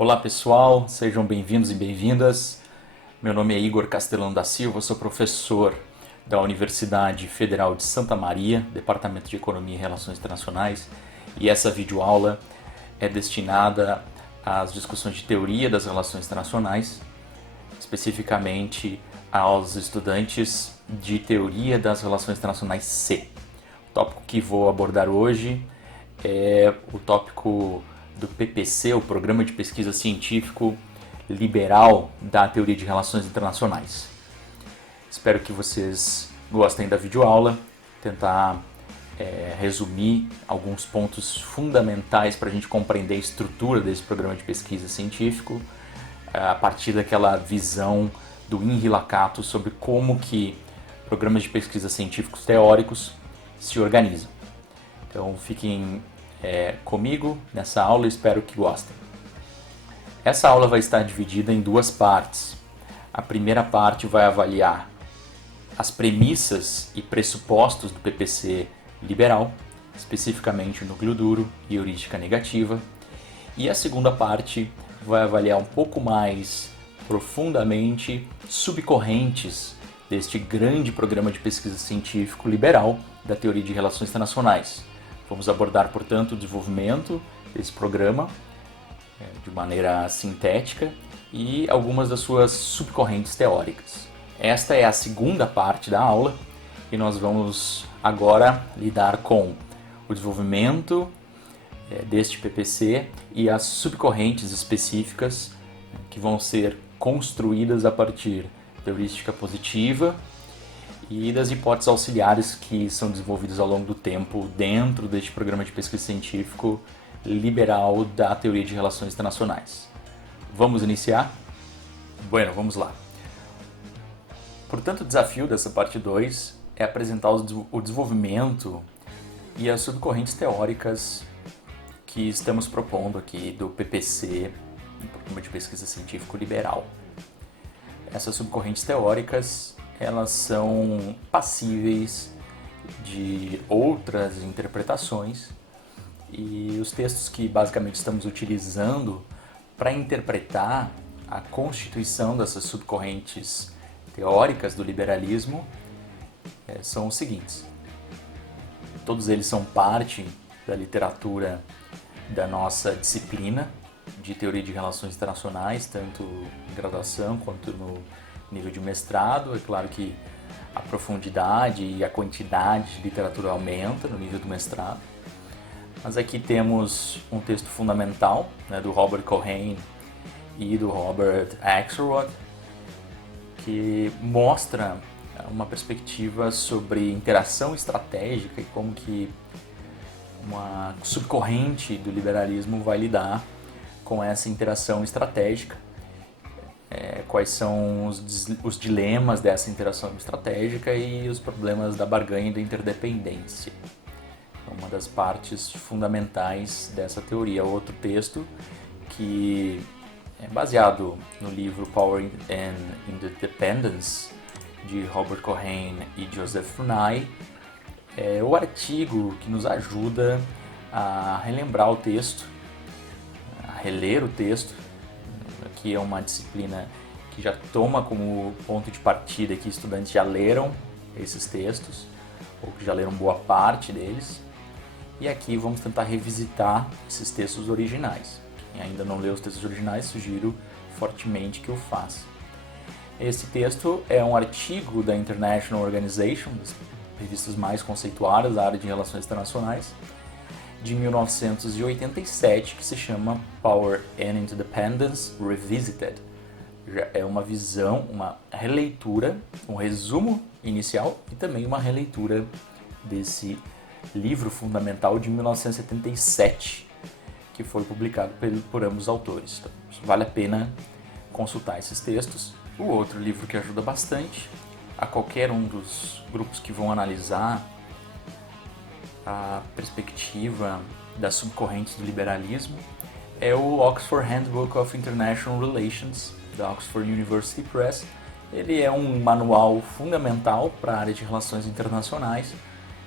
Olá pessoal, sejam bem-vindos e bem-vindas. Meu nome é Igor Castelão da Silva, sou professor da Universidade Federal de Santa Maria, Departamento de Economia e Relações Internacionais, e essa videoaula é destinada às discussões de teoria das relações internacionais, especificamente aos estudantes de Teoria das Relações Internacionais C. O tópico que vou abordar hoje é o tópico do PPC, o Programa de Pesquisa Científico Liberal da Teoria de Relações Internacionais. Espero que vocês gostem da videoaula, tentar resumir alguns pontos fundamentais para a gente compreender a estrutura desse programa de pesquisa científico, a partir daquela visão do Henri Lakatos sobre como que programas de pesquisa científicos teóricos se organizam. Então fiquem comigo nessa aula e espero que gostem. Essa aula vai estar dividida em duas partes. A primeira parte vai avaliar as premissas e pressupostos do PPC liberal, especificamente o núcleo duro e heurística negativa. E a segunda parte vai avaliar um pouco mais profundamente subcorrentes deste grande programa de pesquisa científico liberal da teoria de relações internacionais. Vamos abordar, portanto, o desenvolvimento desse programa de maneira sintética e algumas das suas subcorrentes teóricas. Esta é a segunda parte da aula e nós vamos agora lidar com o desenvolvimento deste PPC e as subcorrentes específicas que vão ser construídas a partir da heurística positiva e das hipóteses auxiliares que são desenvolvidas ao longo do tempo dentro deste programa de pesquisa científico liberal da teoria de relações internacionais. Vamos iniciar? Bueno, vamos lá. Portanto, o desafio dessa parte 2 é apresentar o desenvolvimento e as subcorrentes teóricas que estamos propondo aqui do PPC, do Programa de Pesquisa Científico Liberal. Essas subcorrentes teóricas elas são passíveis de outras interpretações e os textos que basicamente estamos utilizando para interpretar a constituição dessas subcorrentes teóricas do liberalismo são os seguintes. Todos eles são parte da literatura da nossa disciplina de teoria de relações internacionais, tanto em graduação quanto no nível de mestrado. É claro que a profundidade e a quantidade de literatura aumenta no nível do mestrado. Mas aqui temos um texto fundamental, do Robert Cohen e do Robert Axelrod, que mostra uma perspectiva sobre interação estratégica e como que uma subcorrente do liberalismo vai lidar com essa interação estratégica. Quais são os dilemas dessa interação estratégica e os problemas da barganha e da interdependência. Uma das partes fundamentais dessa teoria. Outro texto que é baseado no livro Power and Interdependence, de Robert Cohen e Joseph Frugnay, é o artigo que nos ajuda a relembrar o texto, a reler o texto. Aqui é uma disciplina que já toma como ponto de partida que estudantes já leram esses textos, ou que já leram boa parte deles. E aqui vamos tentar revisitar esses textos originais. Quem ainda não leu os textos originais, sugiro fortemente que o faça. Esse texto é um artigo da International Organization, das revistas mais conceituadas da área de relações internacionais, de 1987, que se chama Power and Interdependence Revisited. Já é uma visão, uma releitura, um resumo inicial e também uma releitura desse livro fundamental de 1977, que foi publicado por ambos os autores. Então, vale a pena consultar esses textos. O outro livro que ajuda bastante a qualquer um dos grupos que vão analisar a perspectiva das subcorrentes do liberalismo é o Oxford Handbook of International Relations, da Oxford University Press. Ele é um manual fundamental para a área de relações internacionais.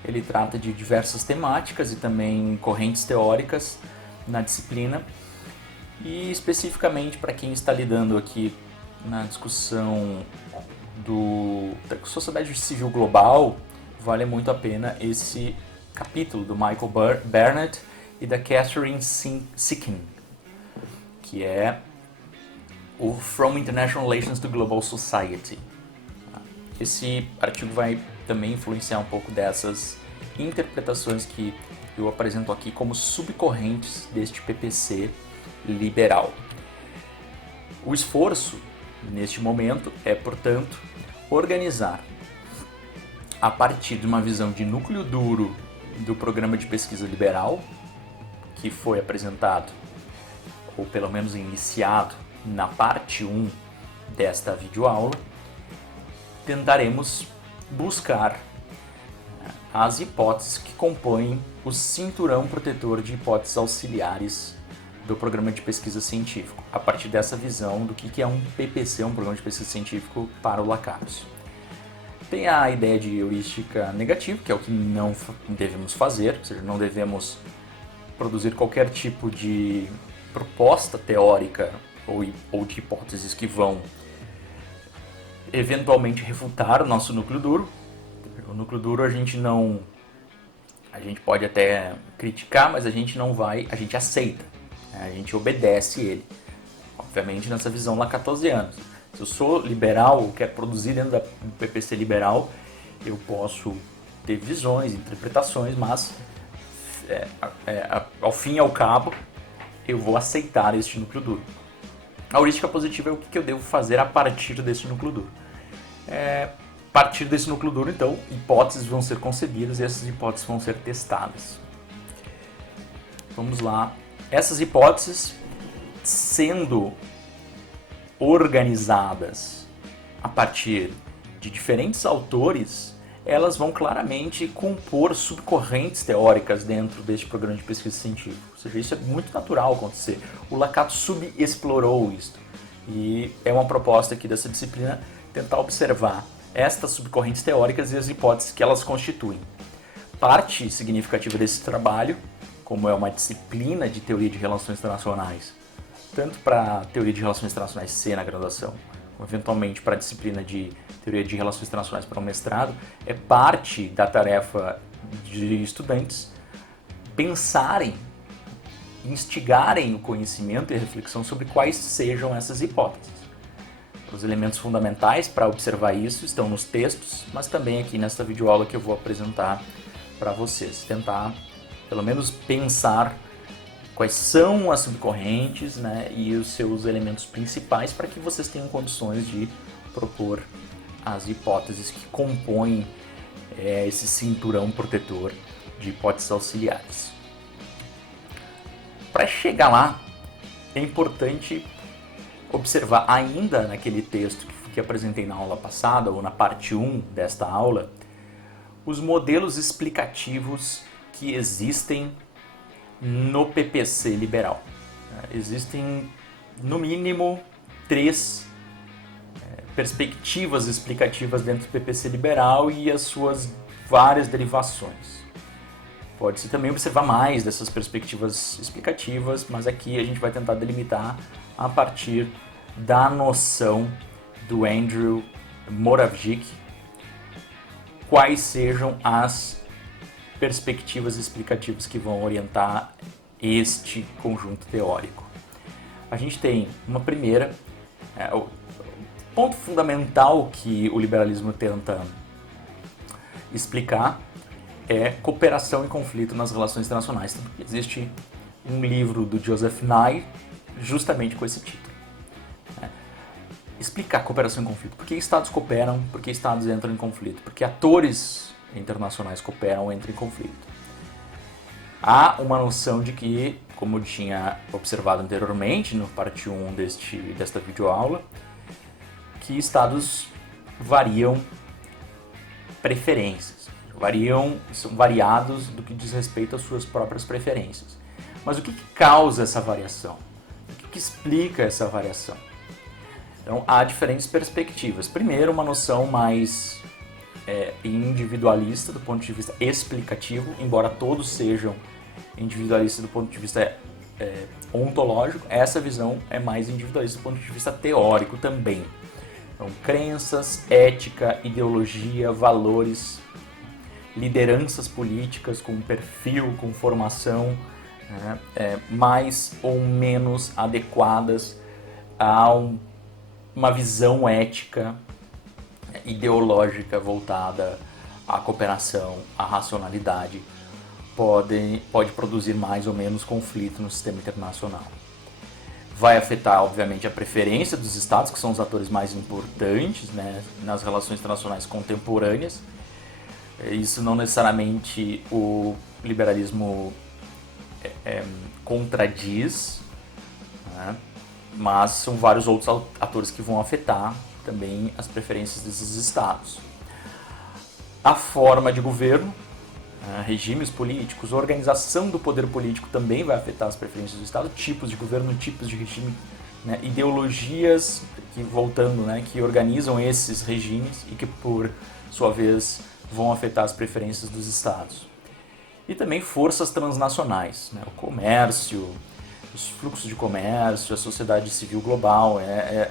Ele trata de diversas temáticas e também correntes teóricas na disciplina E especificamente para quem está lidando aqui na discussão da sociedade civil global, vale muito a pena esse capítulo do Michael Burnett e da Catherine Sickin, que é o From International Relations to Global Society. Esse artigo vai também influenciar um pouco dessas interpretações que eu apresento aqui como subcorrentes deste PPC liberal. O esforço, neste momento, é, portanto, organizar, a partir de uma visão de núcleo duro do programa de pesquisa liberal, que foi apresentado, ou pelo menos iniciado, na parte 1 desta videoaula, tentaremos buscar as hipóteses que compõem o cinturão protetor de hipóteses auxiliares do programa de pesquisa científico, a partir dessa visão do que é um PPC, um programa de pesquisa científico para o Lacanius. Tem a ideia de heurística negativa, que é o que não devemos fazer, ou seja, não devemos produzir qualquer tipo de proposta teórica ou de hipóteses que vão eventualmente refutar o nosso núcleo duro. O núcleo duro a gente pode até criticar, mas a gente aceita, a gente obedece ele. Obviamente nessa visão lacatosiana. Se eu sou liberal, quero produzir dentro do PPC liberal, eu posso ter visões, interpretações, mas ao fim e ao cabo eu vou aceitar este núcleo duro. A heurística positiva é o que eu devo fazer a partir desse núcleo duro. A partir desse núcleo duro, então, hipóteses vão ser concebidas e essas hipóteses vão ser testadas. Vamos lá. Essas hipóteses, sendo organizadas a partir de diferentes autores, elas vão claramente compor subcorrentes teóricas dentro deste programa de pesquisa científica. Ou seja, isso é muito natural acontecer. O Lakatos subexplorou isso. E é uma proposta aqui dessa disciplina tentar observar estas subcorrentes teóricas e as hipóteses que elas constituem. Parte significativa desse trabalho, como é uma disciplina de teoria de relações internacionais, tanto para a teoria de relações internacionais C na graduação, como eventualmente para a disciplina de teoria de relações internacionais para o mestrado, é parte da tarefa de estudantes pensarem, instigarem o conhecimento e a reflexão sobre quais sejam essas hipóteses. Os elementos fundamentais para observar isso estão nos textos, mas também aqui nesta videoaula que eu vou apresentar para vocês. Tentar, pelo menos, pensar quais são as subcorrentes, né, e os seus elementos principais para que vocês tenham condições de propor as hipóteses que compõem esse cinturão protetor de hipóteses auxiliares. Para chegar lá, é importante observar ainda naquele texto que apresentei na aula passada, ou na parte 1 desta aula, os modelos explicativos que existem no PPC liberal. Existem, no mínimo, 3 perspectivas explicativas dentro do PPC liberal e as suas várias derivações. Pode-se também observar mais dessas perspectivas explicativas, mas aqui a gente vai tentar delimitar a partir da noção do Andrew Moravcsik quais sejam as perspectivas explicativas que vão orientar este conjunto teórico. A gente tem uma primeira, o ponto fundamental que o liberalismo tenta explicar é cooperação e conflito nas relações internacionais. Existe um livro do Joseph Nye justamente com esse título. Explicar cooperação e conflito. Por que estados cooperam? Por que estados entram em conflito? Por que atores internacionais cooperam ou entram em conflito? Há uma noção de que, como eu tinha observado anteriormente no parte 1 desta videoaula, que estados variam preferências, são variados do que diz respeito às suas próprias preferências. Mas o que causa essa variação? O que explica essa variação? Então, há diferentes perspectivas. Primeiro, uma noção mais individualista do ponto de vista explicativo, embora todos sejam individualistas do ponto de vista ontológico, essa visão é mais individualista do ponto de vista teórico também. Então, crenças, ética, ideologia, valores, lideranças políticas com perfil, com formação, mais ou menos adequadas a uma visão ética, ideológica voltada à cooperação, à racionalidade, pode produzir mais ou menos conflito no sistema internacional. Vai afetar, obviamente, a preferência dos Estados, que são os atores mais importantes, né, nas relações internacionais contemporâneas. Isso não necessariamente o liberalismo contradiz, né, mas são vários outros atores que vão afetar também as preferências desses Estados. A forma de governo, regimes políticos, organização do poder político também vai afetar as preferências do Estado, tipos de governo, tipos de regime, né, ideologias que, voltando, né, que organizam esses regimes e que, por sua vez, vão afetar as preferências dos Estados. E também forças transnacionais, né, o comércio, os fluxos de comércio, a sociedade civil global,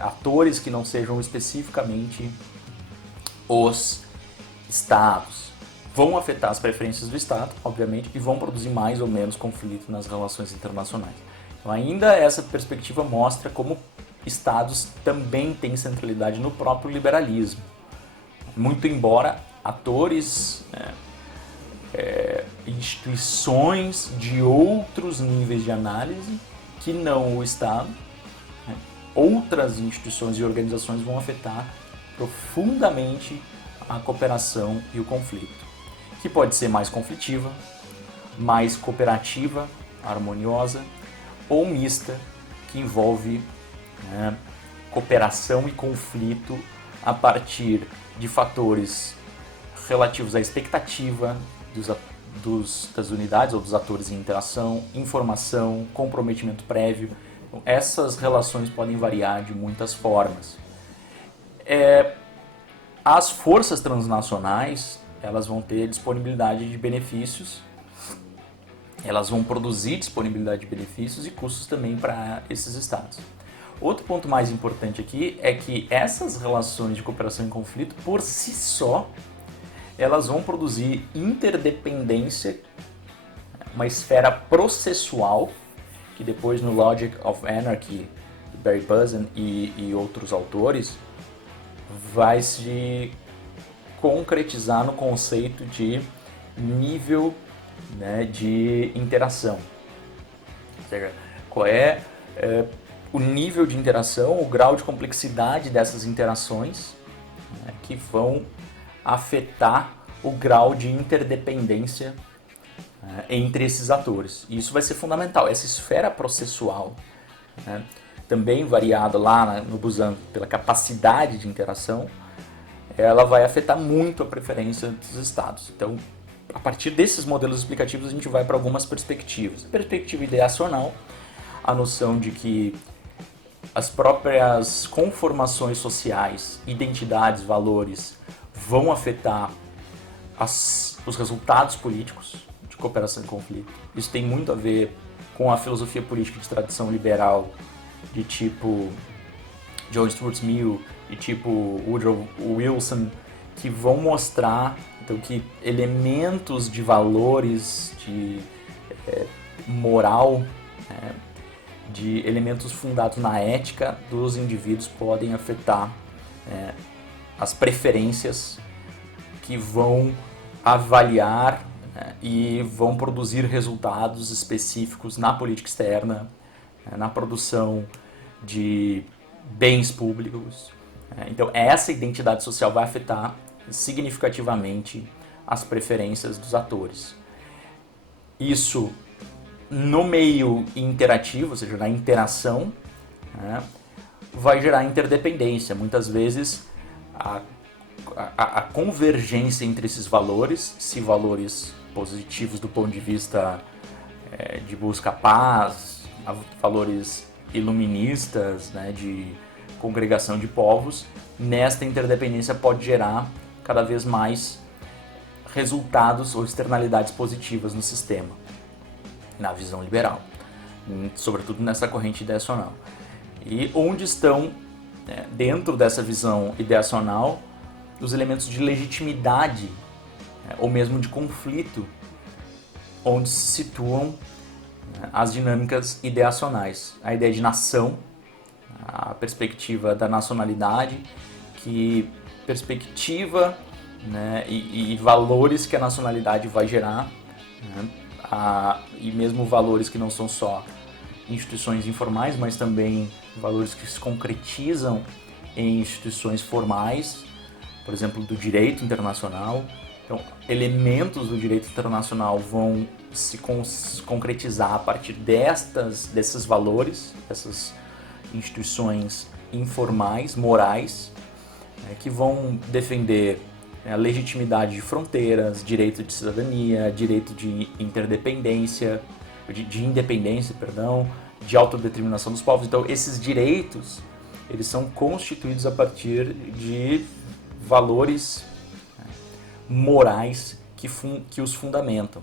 atores que não sejam especificamente os Estados. Vão afetar as preferências do Estado, obviamente, e vão produzir mais ou menos conflito nas relações internacionais. Então, ainda essa perspectiva mostra como Estados também têm centralidade no próprio liberalismo. Muito embora atores, instituições de outros níveis de análise que não o Estado, outras instituições e organizações vão afetar profundamente a cooperação e o conflito, que pode ser mais conflitiva, mais cooperativa, harmoniosa, ou mista, que envolve, né, cooperação e conflito a partir de fatores relativos à expectativa das unidades ou dos atores em interação, informação, comprometimento prévio. Então, essas relações podem variar de muitas formas. As forças transnacionais, elas vão ter disponibilidade de benefícios, elas vão produzir disponibilidade de benefícios e custos também para esses estados. Outro ponto mais importante aqui é que essas relações de cooperação e conflito, por si só, elas vão produzir interdependência, uma esfera processual, que depois no Logic of Anarchy, de Barry Buzan e outros autores, vai se concretizar no conceito de nível, né, de interação. Ou seja, qual é o nível de interação, o grau de complexidade dessas interações, né, que vão afetar o grau de interdependência entre esses atores. E isso vai ser fundamental. Essa esfera processual, né, também variada lá no Buzan pela capacidade de interação, ela vai afetar muito a preferência dos estados. Então, a partir desses modelos explicativos, a gente vai para algumas perspectivas. A perspectiva ideacional, a noção de que as próprias conformações sociais, identidades, valores, vão afetar os resultados políticos de cooperação e conflito. Isso tem muito a ver com a filosofia política de tradição liberal, de tipo John Stuart Mill e tipo Woodrow Wilson, que vão mostrar então, que elementos de valores, de moral, de elementos fundados na ética dos indivíduos podem afetar as preferências que vão avaliar, né, e vão produzir resultados específicos na política externa, na produção de bens públicos. Então, essa identidade social vai afetar significativamente as preferências dos atores. Isso no meio interativo, ou seja, na interação, né, vai gerar interdependência. Muitas vezes a convergência entre esses valores, se valores positivos do ponto de vista de busca à paz, valores iluministas, né, de congregação de povos, nesta interdependência pode gerar cada vez mais resultados ou externalidades positivas no sistema, na visão liberal. sobretudo nessa corrente ideacional. E onde estão, dentro dessa visão ideacional, os elementos de legitimidade, ou mesmo de conflito, onde se situam as dinâmicas ideacionais. A ideia de nação, a perspectiva da nacionalidade, que perspectiva, e valores que a nacionalidade vai gerar, e mesmo valores que não são só instituições informais, mas também valores que se concretizam em instituições formais, por exemplo, do direito internacional. Então, elementos do direito internacional vão se concretizar a partir desses valores, dessas instituições informais, morais, que vão defender a legitimidade de fronteiras, direito de cidadania, direito de interdependência, de independência, de autodeterminação dos povos. Então, esses direitos, eles são constituídos a partir de valores morais que os fundamentam.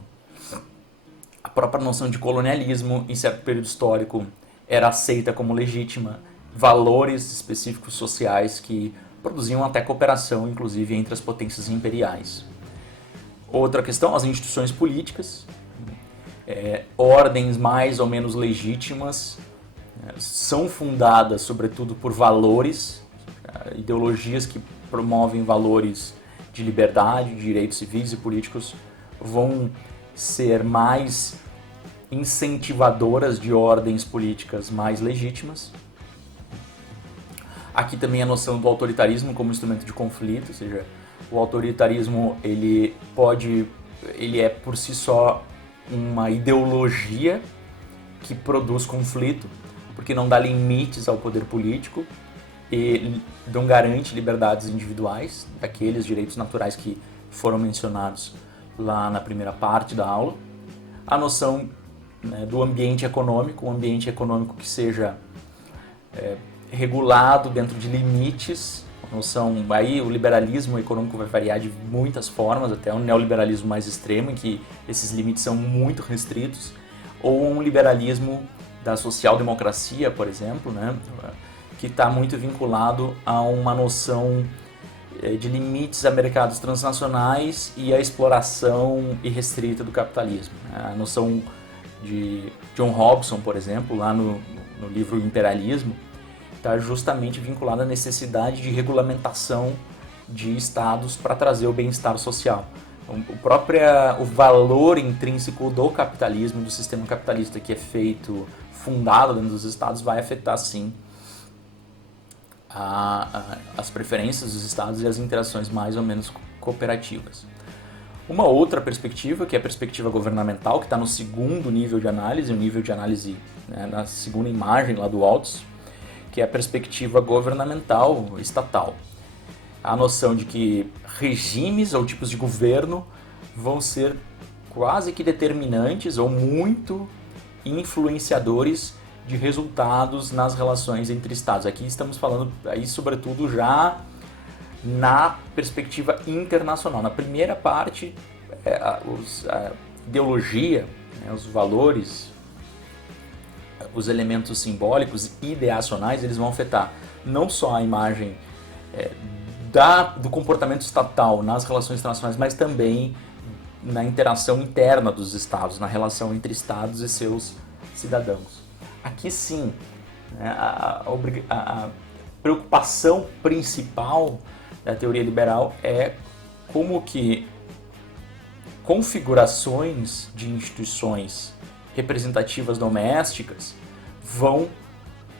A própria noção de colonialismo, em certo período histórico, era aceita como legítima. Valores específicos sociais que produziam até cooperação, inclusive, entre as potências imperiais. Outra questão, as instituições políticas, ordens mais ou menos legítimas, são fundadas, sobretudo, por valores, ideologias que promovem valores de liberdade, de direitos civis e políticos, vão ser mais incentivadoras de ordens políticas mais legítimas. Aqui também a noção do autoritarismo como instrumento de conflito, ou seja, o autoritarismo ele é por si só uma ideologia que produz conflito, porque não dá limites ao poder político e não garante liberdades individuais, daqueles direitos naturais que foram mencionados lá na primeira parte da aula. A noção do ambiente econômico, um ambiente econômico que seja regulado dentro de limites. A noção, aí o liberalismo econômico vai variar de muitas formas, até um neoliberalismo mais extremo, em que esses limites são muito restritos, ou um liberalismo da social-democracia, por exemplo, que está muito vinculado a uma noção de limites a mercados transnacionais e a exploração irrestrita do capitalismo. A noção de John Hobson, por exemplo, lá no livro Imperialismo, está justamente vinculada à necessidade de regulamentação de estados para trazer o bem-estar social. O valor intrínseco do capitalismo, do sistema capitalista que é fundado dentro dos estados, vai afetar sim as preferências dos estados e as interações mais ou menos cooperativas. Uma outra perspectiva, que é a perspectiva governamental, que está no segundo nível de análise, o nível de análise na segunda imagem lá do Waltz, que é a perspectiva governamental estatal. A noção de que regimes ou tipos de governo vão ser quase que determinantes ou muito influenciadores de resultados nas relações entre estados. Aqui estamos falando, aí, sobretudo, já na perspectiva internacional. Na primeira parte, a ideologia, os valores, os elementos simbólicos e ideacionais, eles vão afetar não só a imagem do comportamento estatal nas relações internacionais, mas também na interação interna dos estados, na relação entre estados e seus cidadãos. Aqui sim, a preocupação principal da teoria liberal é como que configurações de instituições representativas domésticas vão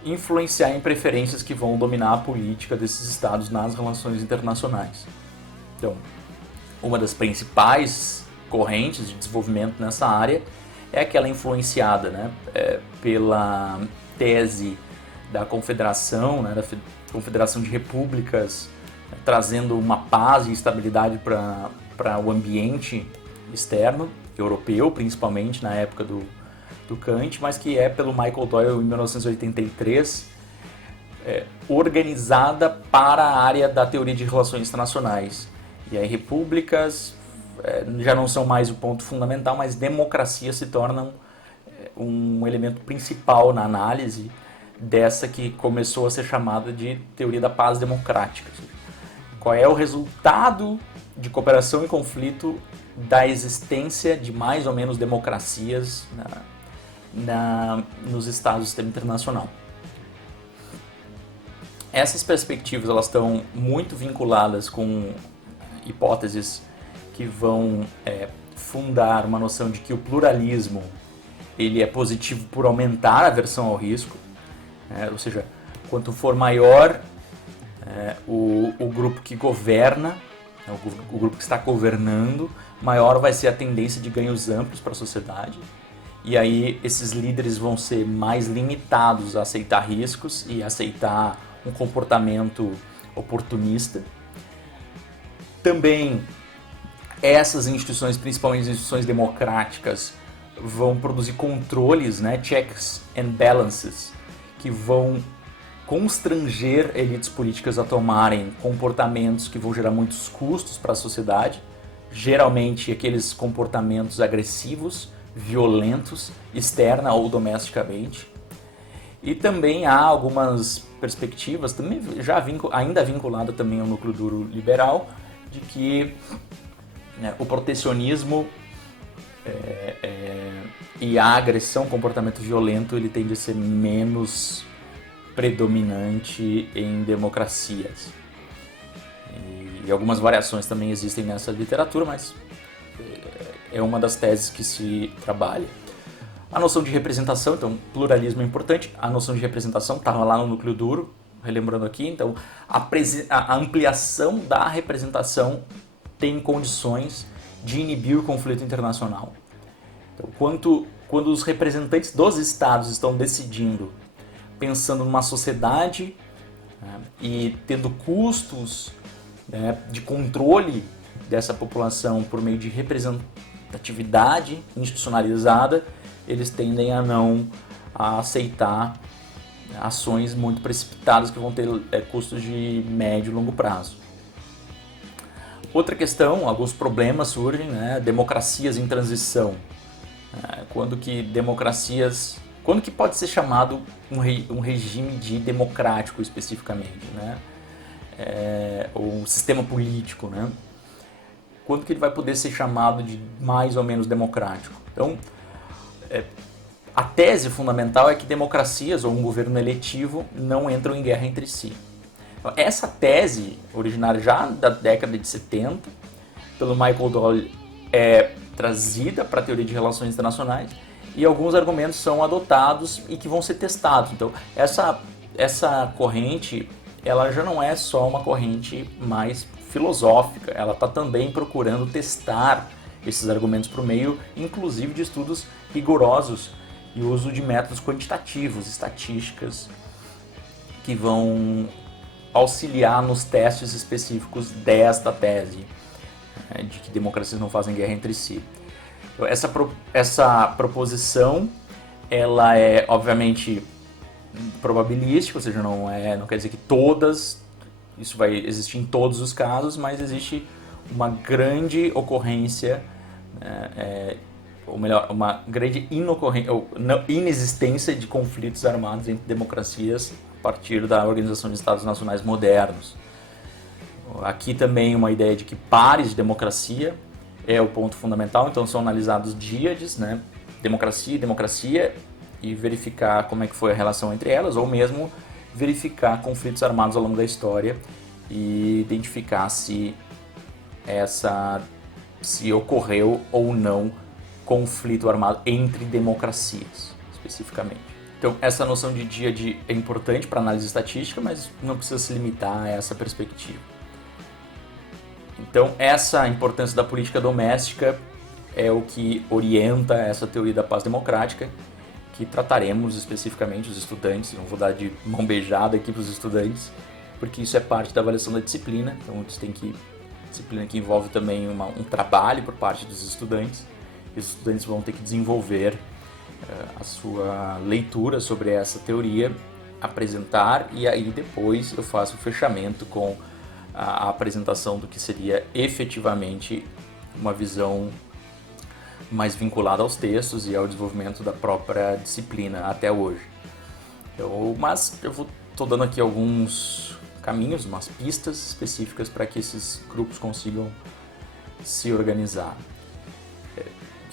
influenciar em preferências que vão dominar a política desses estados nas relações internacionais. Então, uma das principais correntes de desenvolvimento nessa área é aquela influenciada pela tese da Confederação, da Confederação de Repúblicas, trazendo uma paz e estabilidade para o ambiente externo, europeu, principalmente na época do Kant, mas que é pelo Michael Doyle em 1983, organizada para a área da teoria de relações internacionais. E aí repúblicas já não são mais o ponto fundamental, mas democracias se tornam um elemento principal na análise dessa que começou a ser chamada de teoria da paz democrática. Qual é o resultado de cooperação e conflito da existência de mais ou menos democracias nos estados do sistema internacional? Essas perspectivas elas estão muito vinculadas com hipóteses que vão fundar uma noção de que o pluralismo ele é positivo por aumentar a aversão ao risco, ou seja, quanto for maior o grupo que governa, o grupo que está governando, maior vai ser a tendência de ganhos amplos para a sociedade. E aí esses líderes vão ser mais limitados a aceitar riscos e aceitar um comportamento oportunista. Também essas instituições, principalmente as instituições democráticas, vão produzir controles, checks and balances, que vão constranger elites políticas a tomarem comportamentos que vão gerar muitos custos para a sociedade, geralmente aqueles comportamentos agressivos, violentos, externa ou domesticamente. E também há algumas perspectivas, também ainda vinculada também ao núcleo duro liberal, de que o protecionismo e a agressão, o comportamento violento, ele tende a ser menos predominante em democracias. E algumas variações também existem nessa literatura, mas é uma das teses que se trabalha. A noção de representação, então, pluralismo é importante. A noção de representação estava lá no núcleo duro, relembrando aqui. Então, a ampliação da representação tem condições de inibir o conflito internacional. Então, quando os representantes dos estados estão decidindo, pensando numa sociedade e tendo custos de controle dessa população por meio de representatividade institucionalizada, eles tendem a não aceitar ações muito precipitadas que vão ter custos de médio e longo prazo. Outra questão, alguns problemas surgem, democracias em transição. Quando que pode ser chamado um regime de democrático especificamente, ou um sistema político, Quando que ele vai poder ser chamado de mais ou menos democrático? Então, a tese fundamental é que democracias ou um governo eletivo não entram em guerra entre si. Então, essa tese, originária já da década de 70, pelo Michael Doyle, é trazida para a teoria de relações internacionais e alguns argumentos são adotados e que vão ser testados. Então, essa corrente, ela já não é só uma corrente mais filosófica, ela está também procurando testar esses argumentos por meio, inclusive, de estudos rigorosos e uso de métodos quantitativos, estatísticas, que vão auxiliar nos testes específicos desta tese, de que democracias não fazem guerra entre si. Então, essa proposição, ela é, obviamente, probabilística, ou seja, não quer dizer que isso vai existir em todos os casos, mas existe uma grande ocorrência, ou melhor, uma grande inexistência de conflitos armados entre democracias a partir da Organização de Estados Nacionais modernos. Aqui também uma ideia de que pares de democracia é o ponto fundamental, então são analisados díades, democracia e democracia, e verificar como é que foi a relação entre elas, ou mesmo verificar conflitos armados ao longo da história e identificar se ocorreu ou não conflito armado entre democracias, especificamente. Então, essa noção de díade é importante para análise estatística, mas não precisa se limitar a essa perspectiva. Então, essa importância da política doméstica é o que orienta essa teoria da paz democrática, que trataremos especificamente os estudantes. Não vou dar de mão beijada aqui para os estudantes, porque isso é parte da avaliação da disciplina. Então, disciplina que envolve também um trabalho por parte dos estudantes. E os estudantes vão ter que desenvolver a sua leitura sobre essa teoria, apresentar, e aí depois eu faço o fechamento com a apresentação do que seria efetivamente uma visão mais vinculada aos textos e ao desenvolvimento da própria disciplina até hoje. Mas eu estou dando aqui alguns caminhos, umas pistas específicas para que esses grupos consigam se organizar.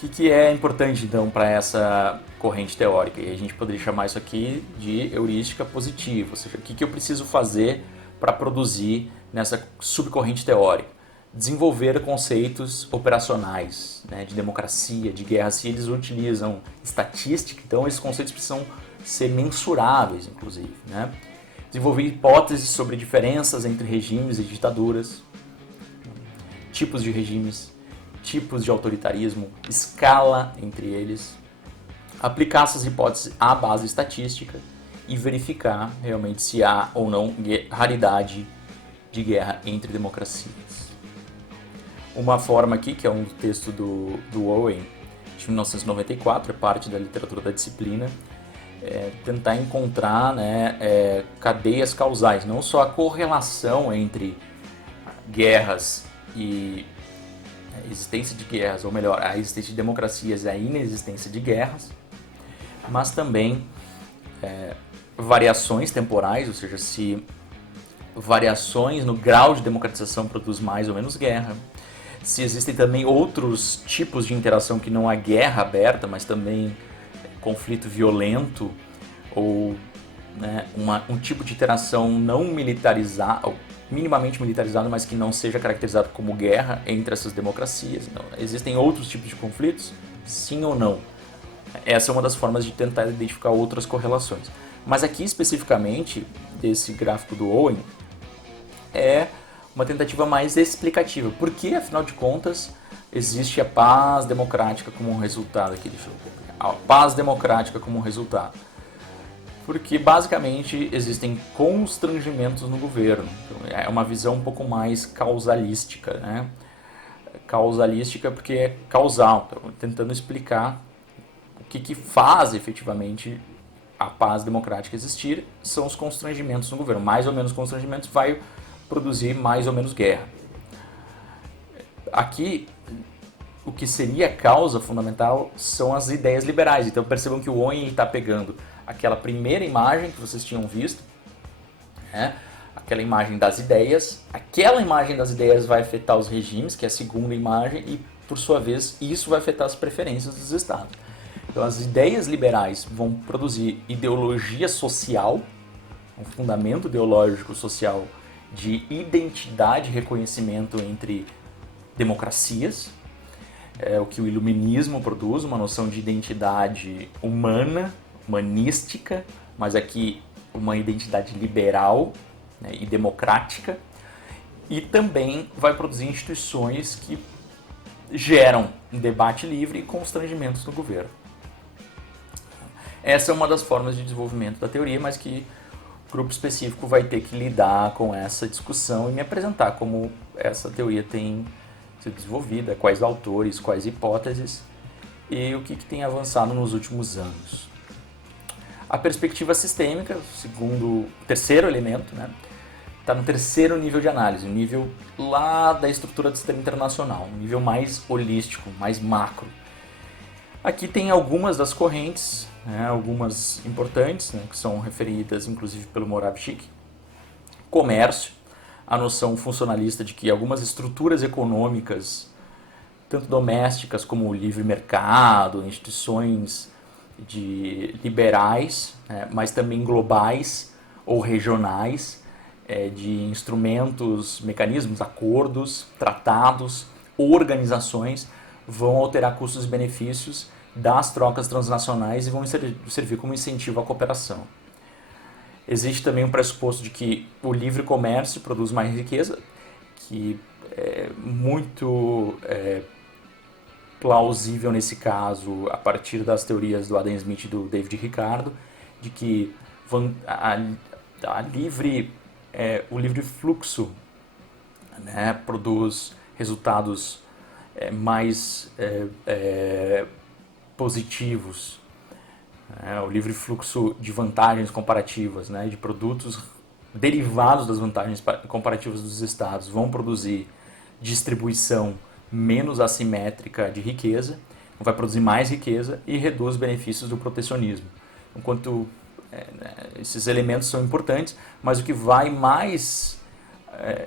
O que é importante então para essa corrente teórica? E a gente poderia chamar isso aqui de heurística positiva, ou seja, o que eu preciso fazer para produzir nessa subcorrente teórica? Desenvolver conceitos operacionais, né, de democracia, de guerra. Se eles utilizam estatística, então esses conceitos precisam ser mensuráveis, inclusive, né? Desenvolver hipóteses sobre diferenças entre regimes e ditaduras, tipos de regimes, tipos de autoritarismo, escala entre eles, aplicar essas hipóteses à base estatística e verificar realmente se há ou não raridade de guerra entre democracias. Uma forma aqui, que é um texto do Owen, de 1994, é parte da literatura da disciplina, é tentar encontrar, né, cadeias causais, não só a correlação entre guerras e a existência de guerras, ou melhor, a existência de democracias e a inexistência de guerras, mas também variações temporais, ou seja, se variações no grau de democratização produz mais ou menos guerra, se existem também outros tipos de interação que não há guerra aberta, mas também conflito violento ou, né, um tipo de interação não militarizada, ou minimamente militarizado, mas que não seja caracterizado como guerra entre essas democracias. Então, existem outros tipos de conflitos? Sim ou não? Essa é uma das formas de tentar identificar outras correlações. Mas aqui especificamente, desse gráfico do Owen, é uma tentativa mais explicativa. Por que, afinal de contas, existe a paz democrática como um resultado aqui? Deixa eu ver. A paz democrática como um resultado. Porque, basicamente, existem constrangimentos no governo. Então, é uma visão um pouco mais causalística, né? Causalística porque é causal. Então, tentando explicar o que faz, efetivamente, a paz democrática existir são os constrangimentos no governo. Mais ou menos constrangimentos vai produzir mais ou menos guerra. Aqui, o que seria a causa fundamental são as ideias liberais. Então percebam que o Owen está pegando aquela primeira imagem que vocês tinham visto, né? Aquela imagem das ideias. Aquela imagem das ideias vai afetar os regimes, que é a segunda imagem, e por sua vez isso vai afetar as preferências dos estados. Então as ideias liberais vão produzir ideologia social, um fundamento ideológico social de identidade e reconhecimento entre democracias, é o que o iluminismo produz, uma noção de identidade humana, humanística, mas aqui uma identidade liberal, né, e democrática, e também vai produzir instituições que geram um debate livre e constrangimentos no governo. Essa é uma das formas de desenvolvimento da teoria, mas que o grupo específico vai ter que lidar com essa discussão e me apresentar como essa teoria tem sido desenvolvida, quais autores, quais hipóteses e o que tem avançado nos últimos anos. A perspectiva sistêmica, segundo, terceiro elemento, né, está no terceiro nível de análise, o nível lá da estrutura do sistema internacional, um nível mais holístico, mais macro. Aqui tem algumas das correntes, né, algumas importantes, né, que são referidas inclusive pelo Moravcsik. Comércio, a noção funcionalista de que algumas estruturas econômicas, tanto domésticas como o livre mercado, instituições liberais, né, mas também globais ou regionais, de instrumentos, mecanismos, acordos, tratados, organizações, vão alterar custos e benefícios das trocas transnacionais e vão servir como incentivo à cooperação. Existe também um pressuposto de que o livre comércio produz mais riqueza, que é muito plausível nesse caso a partir das teorias do Adam Smith e do David Ricardo, de que o livre fluxo, né, produz resultados mais positivos. O livre fluxo de vantagens comparativas, né, de produtos derivados das vantagens comparativas dos estados vão produzir distribuição menos assimétrica de riqueza. vai produzir mais riqueza e reduz os benefícios do protecionismo. Enquanto esses elementos são importantes, mas o que vai mais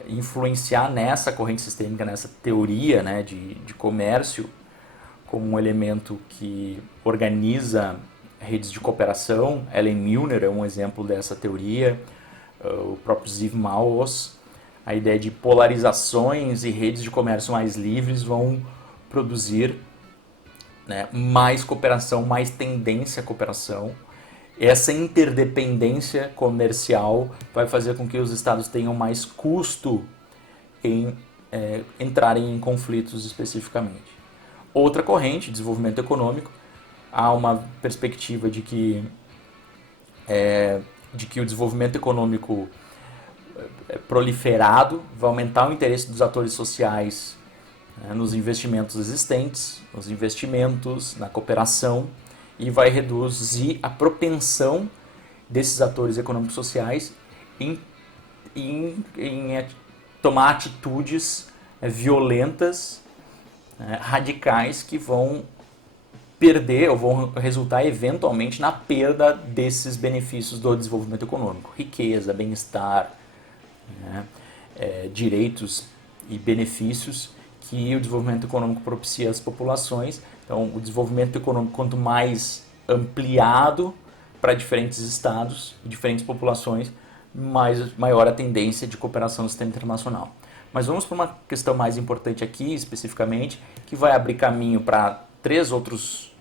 influenciar nessa corrente sistêmica, nessa teoria, né, de comércio, como um elemento que organiza redes de cooperação. Ellen Milner é um exemplo dessa teoria, o próprio Ziv Maoz. A ideia de polarizações e redes de comércio mais livres vão produzir, né, mais cooperação, mais tendência à cooperação. Essa interdependência comercial vai fazer com que os estados tenham mais custo em entrarem em conflitos especificamente. Outra corrente, desenvolvimento econômico, há uma perspectiva de que o desenvolvimento econômico proliferado vai aumentar o interesse dos atores sociais, né, nos investimentos existentes, nos investimentos, na cooperação, e vai reduzir a propensão desses atores econômicos sociais em tomar atitudes violentas, radicais, que vão perder ou vão resultar eventualmente na perda desses benefícios do desenvolvimento econômico. Riqueza, bem-estar, né, direitos e benefícios que o desenvolvimento econômico propicia às populações. Então, o desenvolvimento econômico, quanto mais ampliado para diferentes estados e diferentes populações, maior a tendência de cooperação no sistema internacional. Mas vamos para uma questão mais importante aqui, especificamente, que vai abrir caminho para 3 outros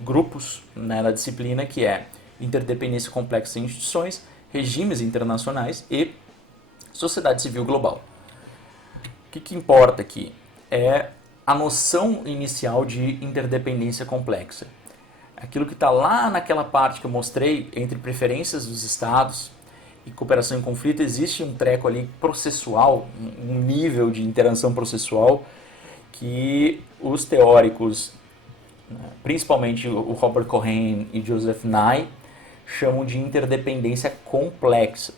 grupos, né, na disciplina, que é interdependência complexa em instituições, regimes internacionais e sociedade civil global. O que importa aqui é a noção inicial de interdependência complexa. Aquilo que está lá naquela parte que eu mostrei, entre preferências dos estados e cooperação em conflito, existe um treco ali processual, um nível de interação processual que os teóricos, principalmente o Robert Cohen e Joseph Nye, chamam de interdependência complexa.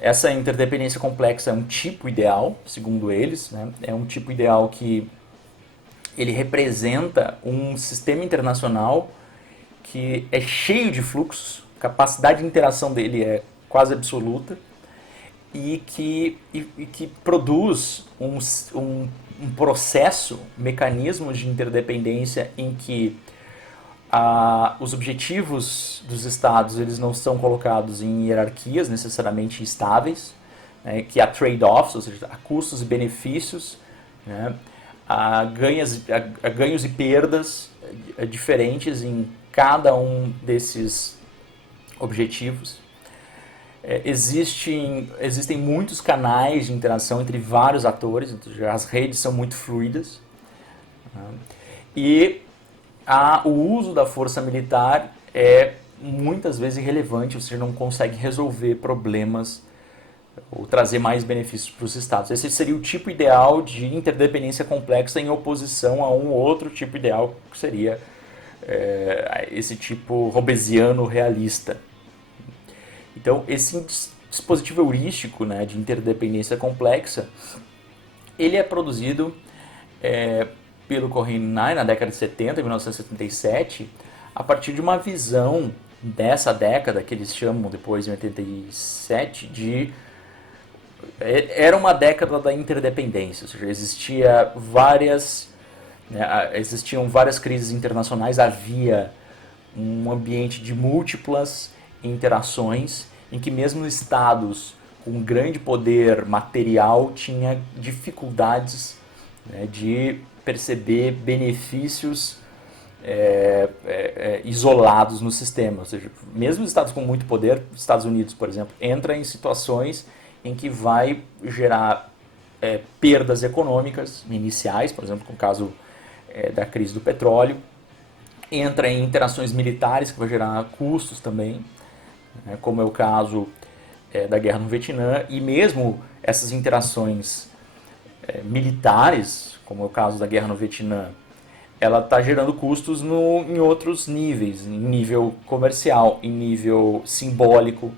Essa interdependência complexa é um tipo ideal, segundo eles, né? É um tipo ideal que ele representa um sistema internacional que é cheio de fluxos, a capacidade de interação dele é quase absoluta e que produz um processo, mecanismos de interdependência em que os objetivos dos estados eles não são colocados em hierarquias necessariamente estáveis, né, que há trade-offs, ou seja, há custos e benefícios, né, há ganhos e perdas diferentes em cada um desses objetivos. Existem muitos canais de interação entre vários atores, as redes são muito fluidas, né, e o uso da força militar é muitas vezes irrelevante, você não consegue resolver problemas ou trazer mais benefícios para os estados. Esse seria o tipo ideal de interdependência complexa em oposição a um outro tipo ideal, que seria esse tipo hobbesiano realista. Então, esse dispositivo heurístico, né, de interdependência complexa, ele é produzido pelo Cohen Nye na década de 70, 1977, a partir de uma visão dessa década, que eles chamam depois, em 87, era uma década da interdependência, ou seja, existiam várias crises internacionais, havia um ambiente de múltiplas interações, em que mesmo estados com grande poder material tinham dificuldades, né, de perceber benefícios isolados no sistema. Ou seja, mesmo os estados com muito poder, Estados Unidos, por exemplo, entra em situações em que vai gerar perdas econômicas iniciais, por exemplo, com o caso da crise do petróleo, entra em interações militares, que vai gerar custos também, né, como é o caso da guerra no Vietnã, e mesmo essas interações militares, como é o caso da guerra no Vietnã, ela está gerando custos em outros níveis, em nível comercial, em nível simbólico.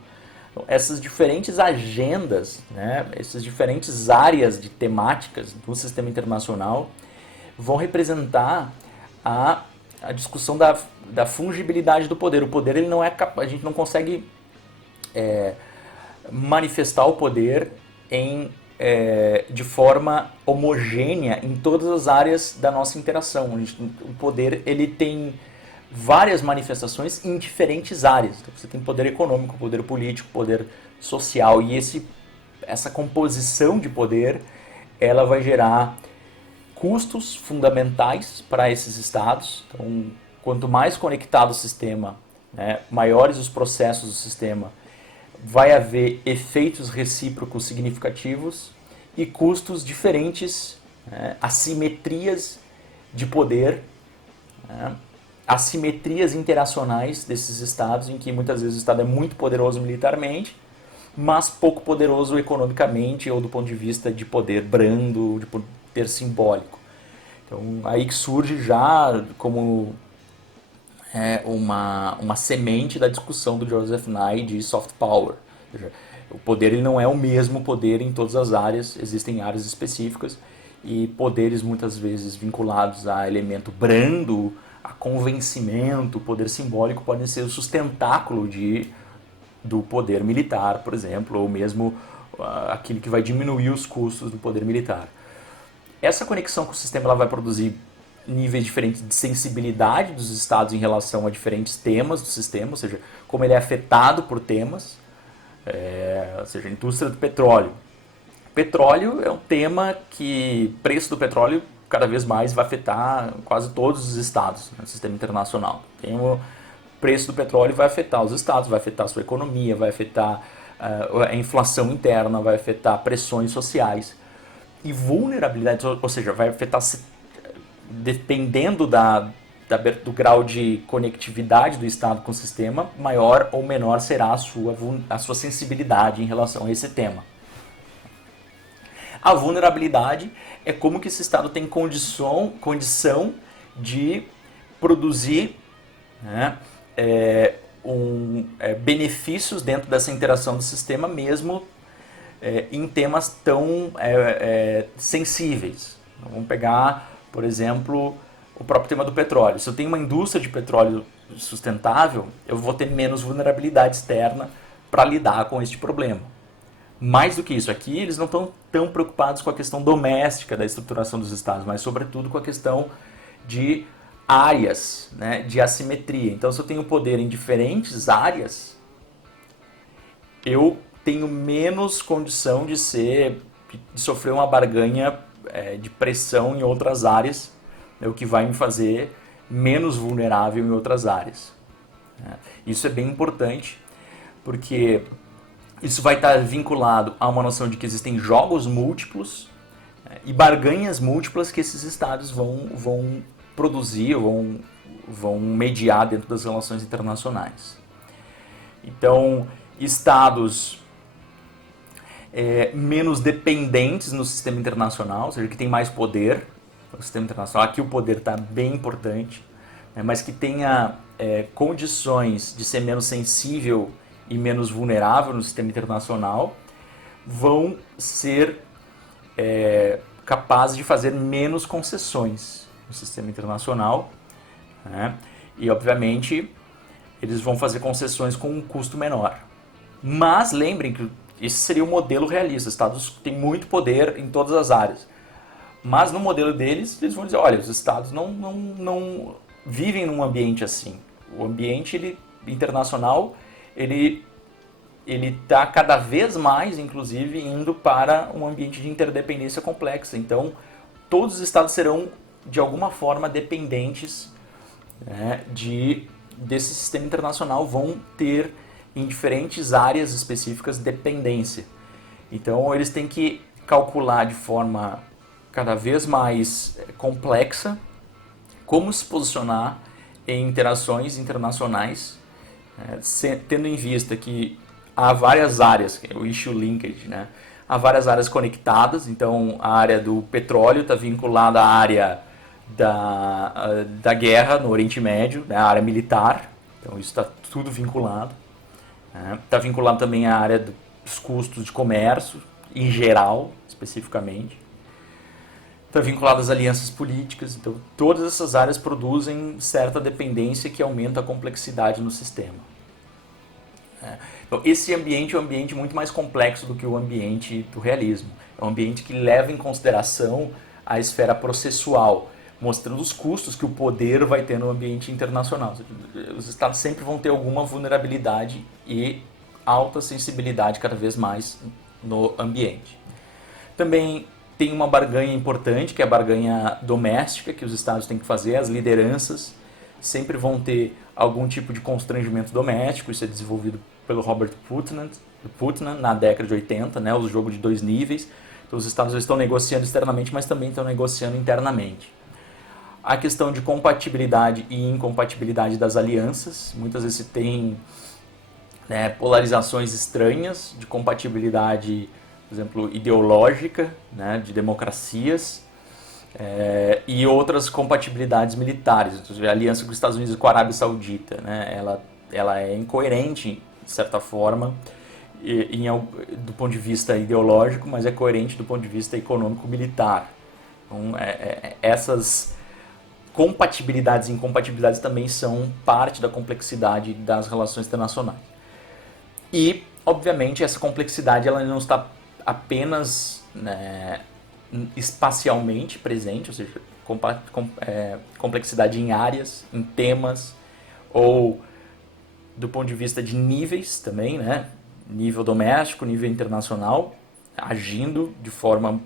Então, essas diferentes agendas, né, essas diferentes áreas de temáticas do sistema internacional vão representar a discussão da fungibilidade do poder. O poder, ele não é a gente não consegue manifestar o poder de forma homogênea em todas as áreas da nossa interação. O poder, ele tem várias manifestações em diferentes áreas. Então, você tem poder econômico, poder político, poder social, e essa composição de poder, ela vai gerar custos fundamentais para esses estados. Então, quanto mais conectado o sistema, né, maiores os processos do sistema, vai haver efeitos recíprocos significativos e custos diferentes, né, assimetrias de poder, né, assimetrias interacionais desses estados, em que muitas vezes o estado é muito poderoso militarmente, mas pouco poderoso economicamente ou do ponto de vista de poder brando, de poder simbólico. Então, aí que surge já como uma semente da discussão do Joseph Nye de soft power. Ou seja, o poder, ele não é o mesmo poder em todas as áreas, existem áreas específicas e poderes muitas vezes vinculados a elemento brando, a convencimento, poder simbólico, podem ser o sustentáculo do poder militar, por exemplo, ou mesmo aquilo que vai diminuir os custos do poder militar. Essa conexão com o sistema, ela vai produzir níveis diferentes de sensibilidade dos estados em relação a diferentes temas do sistema, ou seja, como ele é afetado por temas, ou seja, a indústria do petróleo. Petróleo é um tema que preço do petróleo cada vez mais vai afetar quase todos os estados no sistema internacional. O preço do petróleo vai afetar os estados, vai afetar a sua economia, vai afetar a inflação interna, vai afetar pressões sociais. E vulnerabilidade, ou seja, vai afetar, dependendo do grau de conectividade do Estado com o sistema, maior ou menor será a sua sensibilidade em relação a esse tema. A vulnerabilidade é como que esse Estado tem condição de produzir, né, benefícios dentro dessa interação do sistema, mesmo em temas tão sensíveis. Então, vamos pegar, por exemplo, o próprio tema do petróleo. Se eu tenho uma indústria de petróleo sustentável, eu vou ter menos vulnerabilidade externa para lidar com este problema. Mais do que isso, aqui eles não estão tão preocupados com a questão doméstica da estruturação dos estados, mas sobretudo com a questão de áreas, né, de assimetria. Então, se eu tenho poder em diferentes áreas, eu tenho menos condição de sofrer uma barganha de pressão em outras áreas, o que vai me fazer menos vulnerável em outras áreas. Isso é bem importante, porque isso vai estar vinculado a uma noção de que existem jogos múltiplos e barganhas múltiplas que esses estados vão produzir, vão mediar dentro das relações internacionais. Então, estados menos dependentes no sistema internacional, ou seja, que tem mais poder no sistema internacional. Aqui o poder está bem importante, mas que tenha condições de ser menos sensível e menos vulnerável no sistema internacional, vão ser capazes de fazer menos concessões no sistema internacional, né? E, obviamente, eles vão fazer concessões com um custo menor. Mas lembrem que esse seria o modelo realista. Os estados têm muito poder em todas as áreas. Mas no modelo deles, eles vão dizer, olha, os estados não vivem num ambiente assim. O ambiente internacional, ele está cada vez mais, inclusive, indo para um ambiente de interdependência complexa. Então, todos os estados serão, de alguma forma, dependentes, né, desse sistema internacional, vão ter em diferentes áreas específicas dependência. Então, eles têm que calcular de forma cada vez mais complexa como se posicionar em interações internacionais, tendo em vista que há várias áreas, o issue linkage, né? Há várias áreas conectadas. Então, a área do petróleo está vinculada à área da guerra no Oriente Médio, né? A área militar. Então, isso está tudo vinculado. Está vinculado também à área dos custos de comércio, em geral, especificamente. Está vinculado às alianças políticas, então todas essas áreas produzem certa dependência que aumenta a complexidade no sistema. Então, esse ambiente é um ambiente muito mais complexo do que o ambiente do realismo. É um ambiente que leva em consideração a esfera processual, mostrando os custos que o poder vai ter no ambiente internacional. Os estados sempre vão ter alguma vulnerabilidade e alta sensibilidade cada vez mais no ambiente. Também tem uma barganha importante, que é a barganha doméstica, que os estados têm que fazer, as lideranças sempre vão ter algum tipo de constrangimento doméstico, isso é desenvolvido pelo Robert Putnam na década de 80, né, o jogo de 2 níveis. Então os estados estão negociando externamente, mas também estão negociando internamente. A questão de compatibilidade e incompatibilidade das alianças, muitas vezes se tem polarizações estranhas de compatibilidade, por exemplo, ideológica, né, de democracias, e outras compatibilidades militares. Então, a aliança dos Estados Unidos com a Arábia Saudita, né, ela é incoerente, de certa forma, do ponto de vista ideológico, mas é coerente do ponto de vista econômico-militar. Então, essas compatibilidades e incompatibilidades também são parte da complexidade das relações internacionais. E, obviamente, essa complexidade ela não está apenas espacialmente presente, ou seja, complexidade em áreas, em temas, ou do ponto de vista de níveis também, né? Nível doméstico, nível internacional, agindo de forma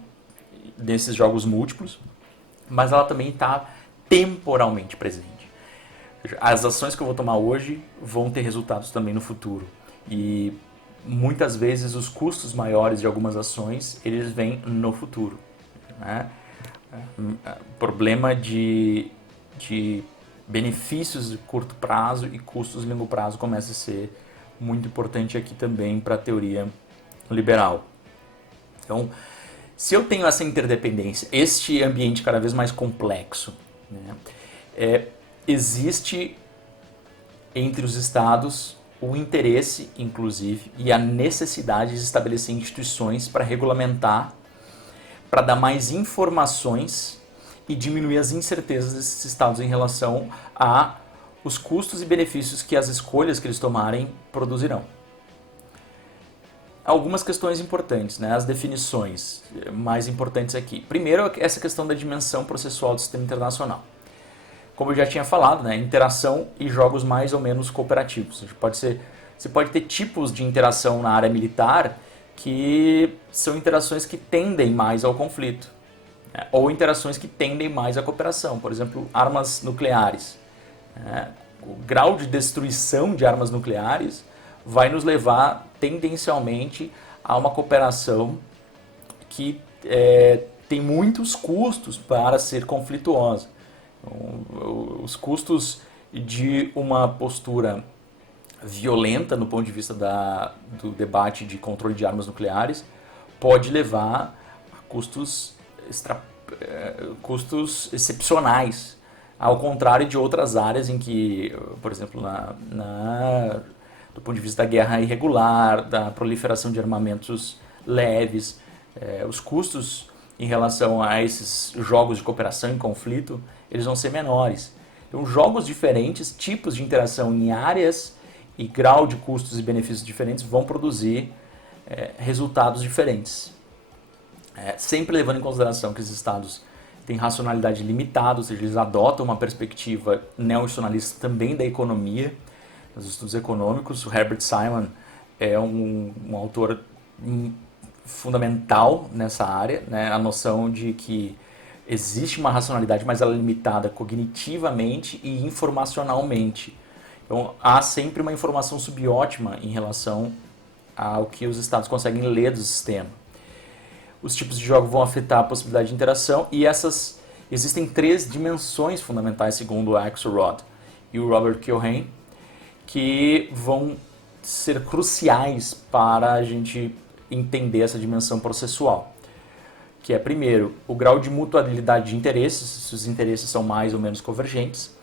nesses jogos múltiplos, mas ela também está temporalmente presente. As ações que eu vou tomar hoje vão ter resultados também no futuro. E muitas vezes os custos maiores de algumas ações, eles vêm no futuro. Né? Problema de benefícios de curto prazo e custos de longo prazo começa a ser muito importante aqui também para a teoria liberal. Então, se eu tenho essa interdependência, este ambiente cada vez mais complexo, né, existe entre os estados o interesse, inclusive, e a necessidade de estabelecer instituições para regulamentar, para dar mais informações e diminuir as incertezas desses estados em relação a os custos e benefícios que as escolhas que eles tomarem produzirão. Algumas questões importantes, né? As definições mais importantes aqui. Primeiro, essa questão da dimensão processual do sistema internacional. Como eu já tinha falado, né? Interação e jogos mais ou menos cooperativos. Você pode ter tipos de interação na área militar que são interações que tendem mais ao conflito, né? Ou interações que tendem mais à cooperação. Por exemplo, armas nucleares. O grau de destruição de armas nucleares vai nos levar tendencialmente a uma cooperação que tem muitos custos para ser conflituosa. Então, os custos de uma postura violenta no ponto de vista do debate de controle de armas nucleares pode levar a custos excepcionais, ao contrário de outras áreas em que, por exemplo, do ponto de vista da guerra irregular, da proliferação de armamentos leves, os custos em relação a esses jogos de cooperação em conflito, eles vão ser menores. Então, jogos diferentes, tipos de interação em áreas e grau de custos e benefícios diferentes vão produzir resultados diferentes. Sempre levando em consideração que os estados têm racionalidade limitada, ou seja, eles adotam uma perspectiva neonacionalista também da economia, nos estudos econômicos. O Herbert Simon é um autor fundamental nessa área, né? A noção de que existe uma racionalidade, mas ela é limitada cognitivamente e informacionalmente. Então, há sempre uma informação subótima em relação ao que os estados conseguem ler do sistema. Os tipos de jogo vão afetar a possibilidade de interação e existem 3 dimensões fundamentais, segundo o Axelrod e o Robert Keohane, que vão ser cruciais para a gente entender essa dimensão processual. Que é, primeiro, o grau de mutualidade de interesses, se os interesses são mais ou menos convergentes,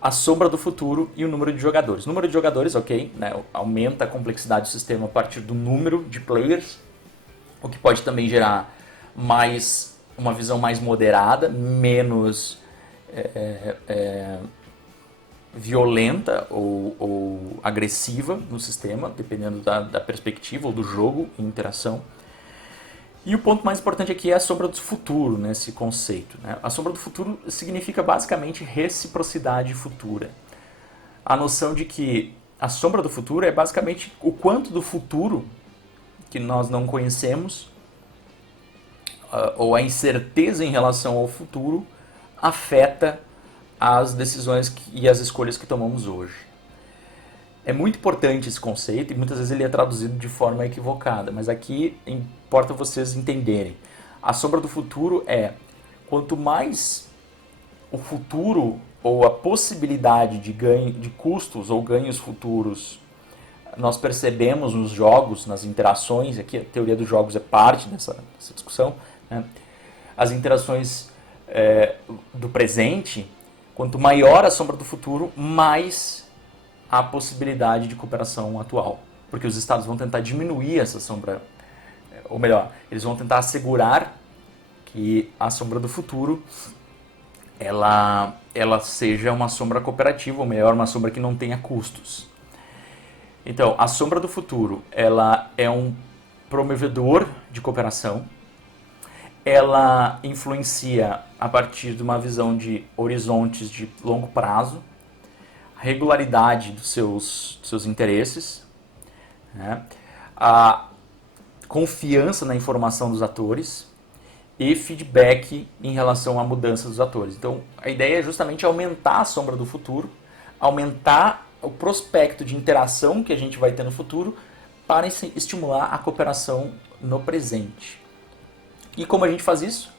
a sombra do futuro e o número de jogadores. O número de jogadores, ok, né, aumenta a complexidade do sistema a partir do número de players, o que pode também gerar mais uma visão mais moderada, menos violenta ou agressiva no sistema, dependendo da perspectiva ou do jogo e interação. E o ponto mais importante aqui é a sombra do futuro, né, esse conceito. Né? A sombra do futuro significa basicamente reciprocidade futura. A noção de que a sombra do futuro é basicamente o quanto do futuro que nós não conhecemos ou a incerteza em relação ao futuro afeta as decisões e as escolhas que tomamos hoje. É muito importante esse conceito e muitas vezes ele é traduzido de forma equivocada, mas aqui importa vocês entenderem. A sombra do futuro é quanto mais o futuro ou a possibilidade de ganho de custos ou ganhos futuros nós percebemos nos jogos, nas interações, aqui a teoria dos jogos é parte dessa discussão, né? As interações do presente, quanto maior a sombra do futuro, mais a possibilidade de cooperação atual. Porque os estados vão tentar diminuir essa sombra, ou melhor, eles vão tentar assegurar que a sombra do futuro ela seja uma sombra cooperativa, ou melhor, uma sombra que não tenha custos. Então, a sombra do futuro, ela é um promovedor de cooperação, ela influencia a partir de uma visão de horizontes de longo prazo, regularidade dos seus interesses, né? A confiança na informação dos atores e feedback em relação à mudança dos atores. Então, a ideia é justamente aumentar a sombra do futuro, aumentar o prospecto de interação que a gente vai ter no futuro para estimular a cooperação no presente. E como a gente faz isso?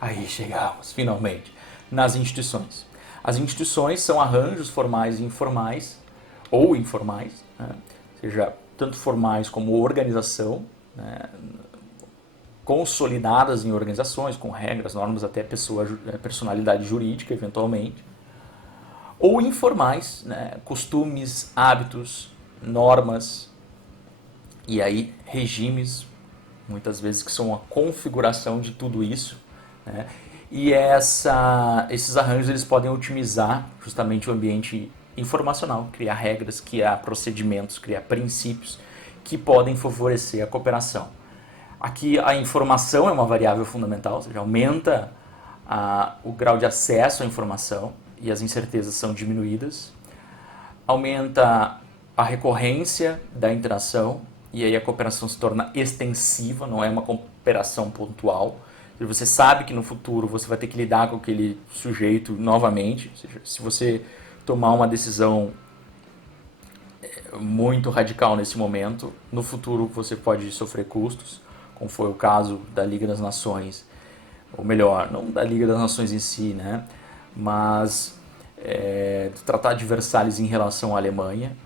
Aí chegamos, finalmente, nas instituições. As instituições são arranjos formais e informais, ou informais, né? Seja tanto formais como organização, né? Consolidadas em organizações, com regras, normas, até personalidade jurídica, eventualmente. Ou informais, né? Costumes, hábitos, normas, e aí regimes, muitas vezes que são a configuração de tudo isso, né? E esses arranjos eles podem otimizar justamente o ambiente informacional, criar regras, criar procedimentos, criar princípios que podem favorecer a cooperação. Aqui a informação é uma variável fundamental, ou seja, aumenta o grau de acesso à informação e as incertezas são diminuídas, aumenta a recorrência da interação e aí a cooperação se torna extensiva, não é uma cooperação pontual. Você sabe que no futuro você vai ter que lidar com aquele sujeito novamente. Ou seja, se você tomar uma decisão muito radical nesse momento, no futuro você pode sofrer custos, como foi o caso da Liga das Nações, ou melhor, não da Liga das Nações em si, né? Mas do Tratado de Versalhes em relação à Alemanha,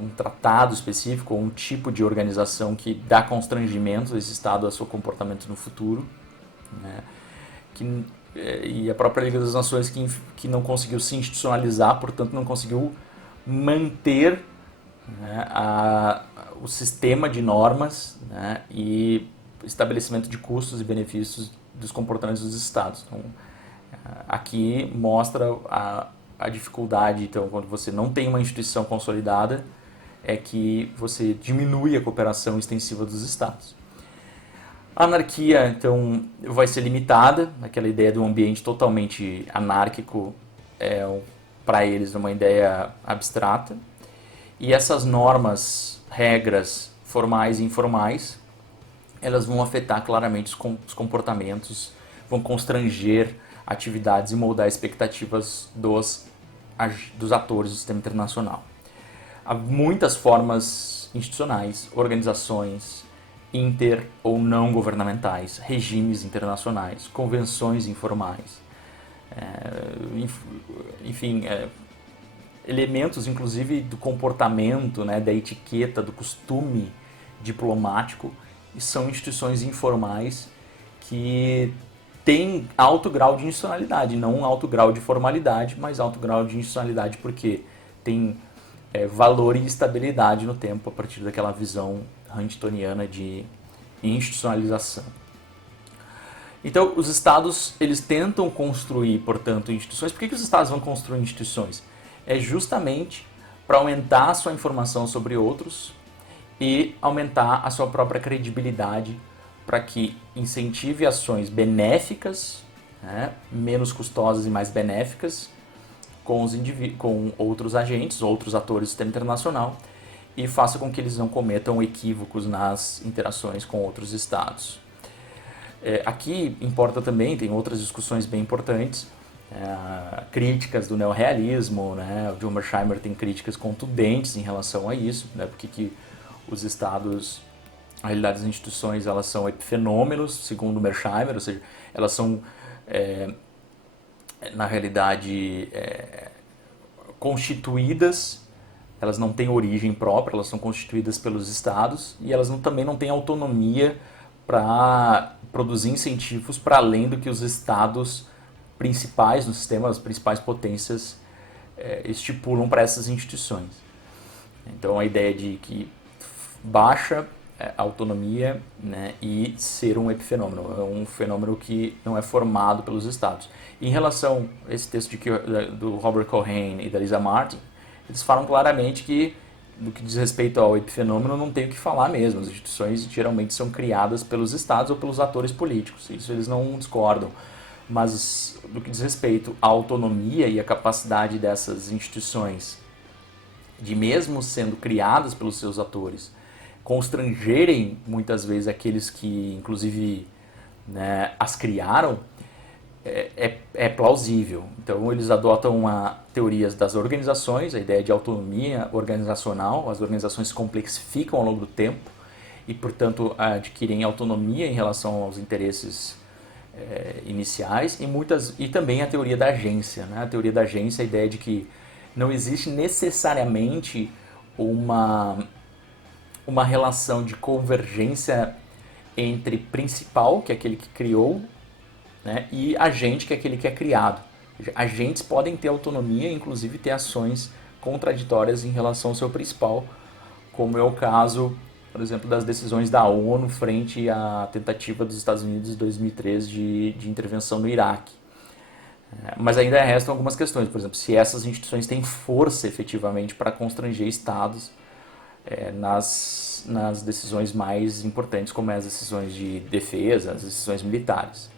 um tratado específico, ou um tipo de organização que dá constrangimento a esse Estado a seu comportamento no futuro, né? E a própria Liga das Nações que não conseguiu se institucionalizar, portanto não conseguiu manter, né, o sistema de normas, né, e estabelecimento de custos e benefícios dos comportamentos dos Estados. Então, aqui mostra a dificuldade, então, quando você não tem uma instituição consolidada, é que você diminui a cooperação extensiva dos Estados. A anarquia, então, vai ser limitada, aquela ideia de um ambiente totalmente anárquico para eles uma ideia abstrata, e essas normas, regras formais e informais, elas vão afetar claramente os comportamentos, vão constranger atividades e moldar expectativas dos atores do sistema internacional. Há muitas formas institucionais, organizações inter ou não governamentais, regimes internacionais, convenções informais, enfim, elementos inclusive do comportamento, né, da etiqueta, do costume diplomático, e são instituições informais que têm alto grau de institucionalidade, não um alto grau de formalidade, mas alto grau de institucionalidade porque tem valor e estabilidade no tempo a partir daquela visão huntingtoniana de institucionalização. Então, os estados, eles tentam construir, portanto, instituições. Por que os estados vão construir instituições? É justamente para aumentar a sua informação sobre outros e aumentar a sua própria credibilidade para que incentive ações benéficas, né, menos custosas e mais benéficas, com outros agentes, outros atores do sistema internacional, e faça com que eles não cometam equívocos nas interações com outros estados. Aqui importa também, tem outras discussões bem importantes, críticas do neorrealismo, né? O John Mearsheimer tem críticas contundentes em relação a isso, né? Porque que os estados, na realidade as instituições, elas são epifenômenos, segundo Mearsheimer, ou seja, elas são, na realidade, constituídas, elas não têm origem própria, elas são constituídas pelos estados e elas também não têm autonomia para produzir incentivos para além do que os estados principais no sistema, as principais potências estipulam para essas instituições. Então a ideia de que baixa autonomia, né, e ser um epifenômeno, é um fenômeno que não é formado pelos estados. Em relação a esse texto do Robert Cohen e da Lisa Martin, eles falam claramente que, no que diz respeito ao epifenômeno, não tem o que falar mesmo. As instituições geralmente são criadas pelos estados ou pelos atores políticos. Isso eles não discordam. Mas, no que diz respeito à autonomia e à capacidade dessas instituições de, mesmo sendo criadas pelos seus atores, constrangerem muitas vezes aqueles que, inclusive, né, as criaram, é plausível. Então, eles adotam teorias das organizações, a ideia de autonomia organizacional. As organizações se complexificam ao longo do tempo e, portanto, adquirem autonomia em relação aos interesses iniciais e também a teoria da agência. Né? A teoria da agência é a ideia de que não existe necessariamente uma relação de convergência entre principal, que é aquele que criou, né, e agente, que é aquele que é criado. Agentes podem ter autonomia e inclusive ter ações contraditórias em relação ao seu principal, como é o caso, por exemplo, das decisões da ONU frente à tentativa dos Estados Unidos em 2003 de intervenção no Iraque. Mas ainda restam algumas questões, por exemplo, se essas instituições têm força efetivamente para constranger estados nas decisões mais importantes, como as decisões de defesa, as decisões militares.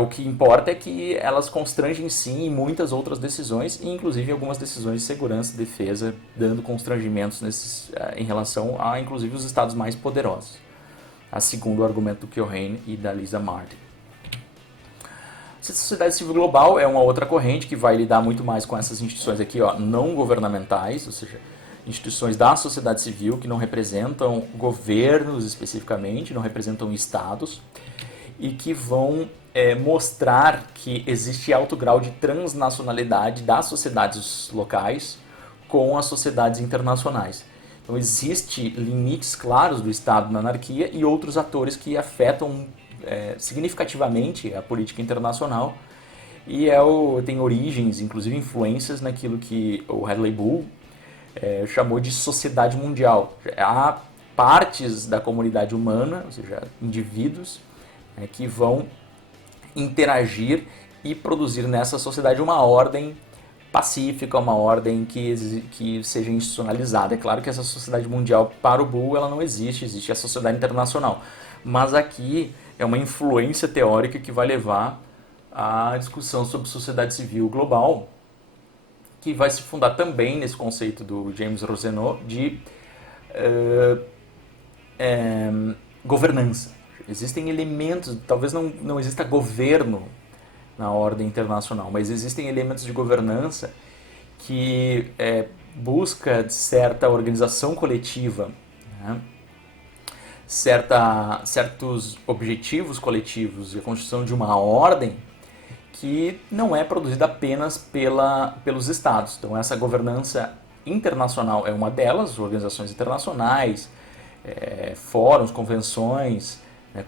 O que importa é que elas constrangem sim em muitas outras decisões, e inclusive algumas decisões de segurança e defesa, dando constrangimentos em relação a inclusive os estados mais poderosos, segundo o argumento do Cohen e da Lisa Martin. A sociedade civil global é uma outra corrente que vai lidar muito mais com essas instituições aqui, não governamentais, ou seja, instituições da sociedade civil que não representam governos especificamente, não representam estados, e que vão mostrar que existe alto grau de transnacionalidade das sociedades locais com as sociedades internacionais. Então, existem limites claros do Estado na anarquia e outros atores que afetam significativamente a política internacional, e tem origens, inclusive influências naquilo que o Hadley Bull chamou de sociedade mundial. Há partes da comunidade humana, ou seja, indivíduos, que vão interagir e produzir nessa sociedade uma ordem pacífica, uma ordem que seja institucionalizada. É claro que essa sociedade mundial, para o Bull, ela não existe, existe a sociedade internacional. Mas aqui é uma influência teórica que vai levar à discussão sobre sociedade civil global, que vai se fundar também nesse conceito do James Rosenau de governança. Existem elementos, talvez não exista governo na ordem internacional, mas existem elementos de governança que busca certa organização coletiva, né? Certos objetivos coletivos e a construção de uma ordem que não é produzida apenas pelos estados. Então essa governança internacional é uma delas, organizações internacionais, fóruns, convenções,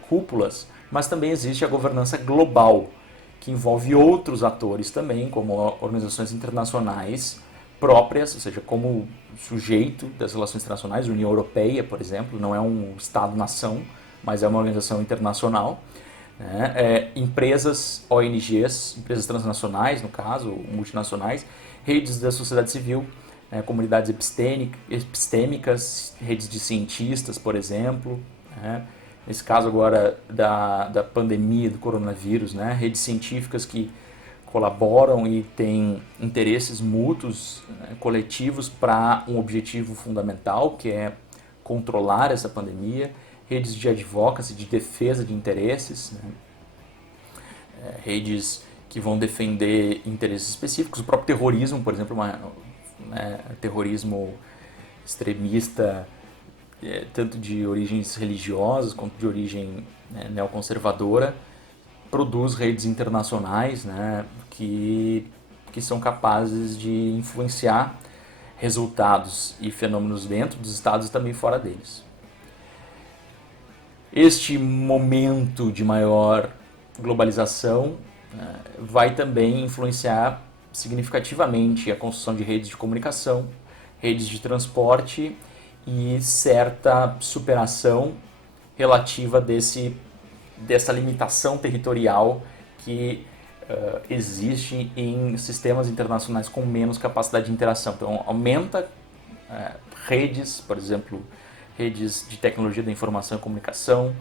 cúpulas, mas também existe a governança global, que envolve outros atores também, como organizações internacionais próprias, ou seja, como sujeito das relações internacionais. A União Europeia, por exemplo, não é um Estado-nação, mas é uma organização internacional. né? Empresas, ONGs, empresas transnacionais, no caso, multinacionais, redes da sociedade civil, comunidades epistêmicas, redes de cientistas, por exemplo, né? Nesse caso agora da pandemia do coronavírus, né? Redes científicas que colaboram e têm interesses mútuos, né, coletivos para um objetivo fundamental, que é controlar essa pandemia, redes de advocacy, de defesa de interesses, né? Redes que vão defender interesses específicos. O próprio terrorismo, por exemplo, terrorismo extremista, tanto de origens religiosas quanto de origem neoconservadora, produz redes internacionais, né, que são capazes de influenciar resultados e fenômenos dentro dos estados e também fora deles. Este momento de maior globalização vai também influenciar significativamente a construção de redes de comunicação, redes de transporte e certa superação relativa dessa limitação territorial que existe em sistemas internacionais com menos capacidade de interação. Então, aumenta redes, por exemplo, redes de tecnologia da informação e comunicação.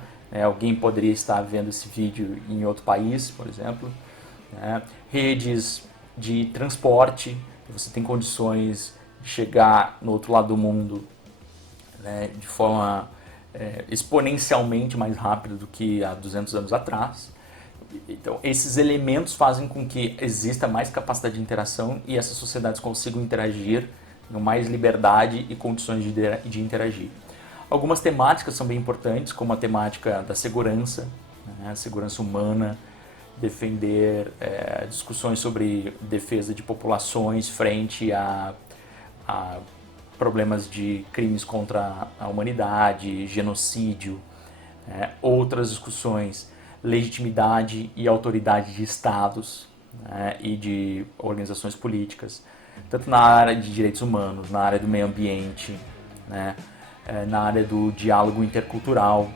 Alguém poderia estar vendo esse vídeo em outro país, por exemplo. Redes de transporte, você tem condições de chegar no outro lado do mundo de forma exponencialmente mais rápida do que há 200 anos atrás. Então, esses elementos fazem com que exista mais capacidade de interação e essas sociedades consigam interagir com mais liberdade e condições de interagir. Algumas temáticas são bem importantes, como a temática da segurança, a segurança humana, defender discussões sobre defesa de populações frente a problemas de crimes contra a humanidade, genocídio, outras discussões, legitimidade e autoridade de estados e de organizações políticas, tanto na área de direitos humanos, na área do meio ambiente, na área do diálogo intercultural,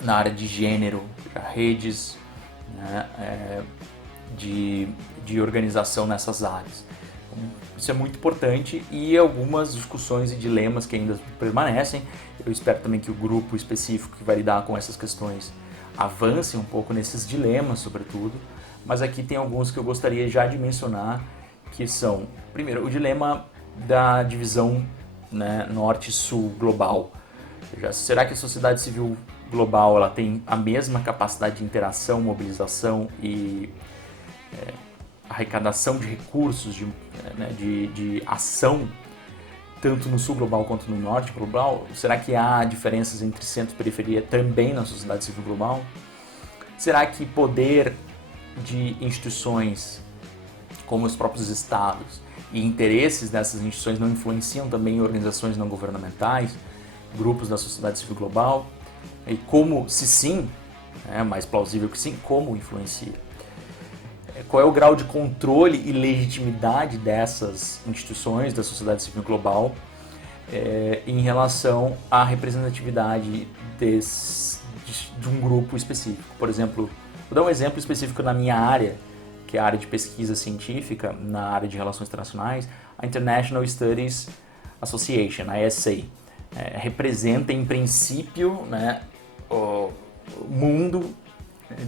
na área de gênero, redes de organização nessas áreas. Isso é muito importante e algumas discussões e dilemas que ainda permanecem. Eu espero também que o grupo específico que vai lidar com essas questões avance um pouco nesses dilemas, sobretudo. Mas aqui tem alguns que eu gostaria já de mencionar, que são, primeiro, o dilema da divisão norte-sul global. Será que a sociedade civil global ela tem a mesma capacidade de interação, mobilização e arrecadação de recursos, de ação, tanto no sul global quanto no norte global? Será que há diferenças entre centro e periferia também na sociedade civil global? Será que poder de instituições como os próprios estados e interesses dessas instituições não influenciam também organizações não governamentais, grupos da sociedade civil global? E como, se sim, é mais plausível que sim, como influencia? Qual é o grau de controle e legitimidade dessas instituições da sociedade civil global em relação à representatividade de um grupo específico? Por exemplo, vou dar um exemplo específico na minha área, que é a área de pesquisa científica, na área de relações internacionais. A International Studies Association, a ISA, representa em princípio o mundo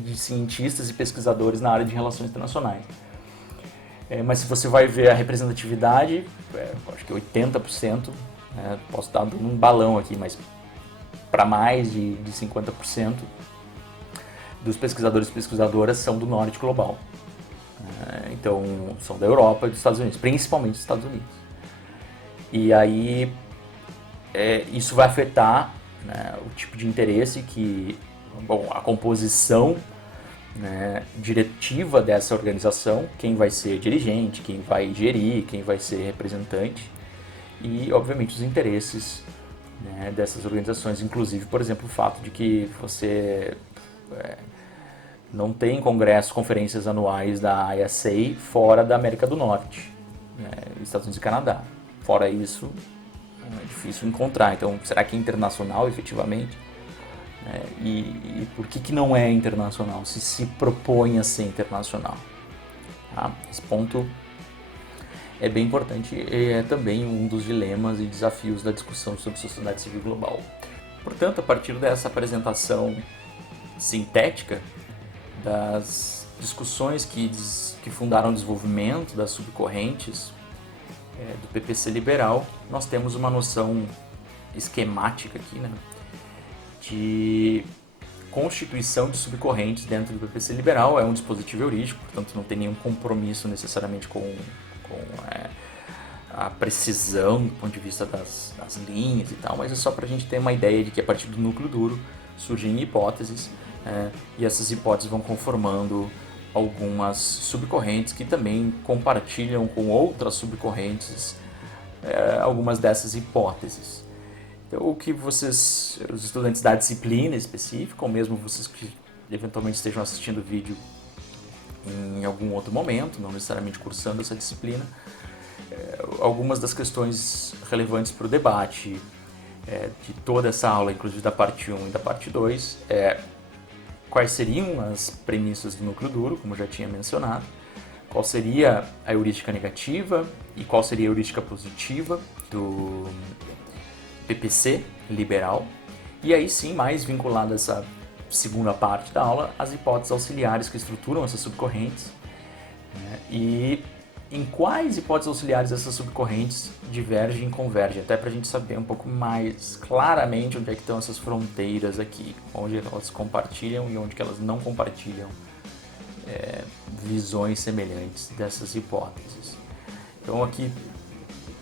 de cientistas e pesquisadores na área de relações internacionais. Mas se você vai ver a representatividade, acho que 80%, posso estar dando um balão aqui, mas para mais de 50% dos pesquisadores e pesquisadoras são do norte global. Então, são da Europa e dos Estados Unidos, principalmente dos Estados Unidos. E aí, isso vai afetar o tipo de interesse que, a composição diretiva dessa organização, quem vai ser dirigente, quem vai gerir, quem vai ser representante e, obviamente, os interesses dessas organizações, inclusive, por exemplo, o fato de que você não tem congressos, conferências anuais da ISA fora da América do Norte, Estados Unidos e Canadá. Fora isso, é difícil encontrar. Então, será que é internacional, efetivamente? né? E por que não é internacional, se propõe a ser internacional? Tá? Esse ponto é bem importante e é também um dos dilemas e desafios da discussão sobre sociedade civil global. Portanto, a partir dessa apresentação sintética das discussões que fundaram o desenvolvimento das subcorrentes do PPC liberal, nós temos uma noção esquemática aqui, né, de constituição de subcorrentes dentro do PPC liberal. É um dispositivo heurístico, portanto não tem nenhum compromisso necessariamente com a precisão do ponto de vista das linhas e tal, mas é só para a gente ter uma ideia de que a partir do núcleo duro surgem hipóteses, e essas hipóteses vão conformando algumas subcorrentes que também compartilham com outras subcorrentes algumas dessas hipóteses. Então, o que vocês, os estudantes da disciplina específica, ou mesmo vocês que eventualmente estejam assistindo o vídeo em algum outro momento, não necessariamente cursando essa disciplina, algumas das questões relevantes para o debate de toda essa aula, inclusive da parte 1 e da parte 2, quais seriam as premissas do núcleo duro, como eu já tinha mencionado, qual seria a heurística negativa e qual seria a heurística positiva do PPC liberal, e aí sim, mais vinculado a essa segunda parte da aula, as hipóteses auxiliares que estruturam essas subcorrentes, né, e em quais hipóteses auxiliares essas subcorrentes divergem e convergem, até para a gente saber um pouco mais claramente onde é que estão essas fronteiras aqui, onde elas compartilham e onde que elas não compartilham visões semelhantes dessas hipóteses. Então aqui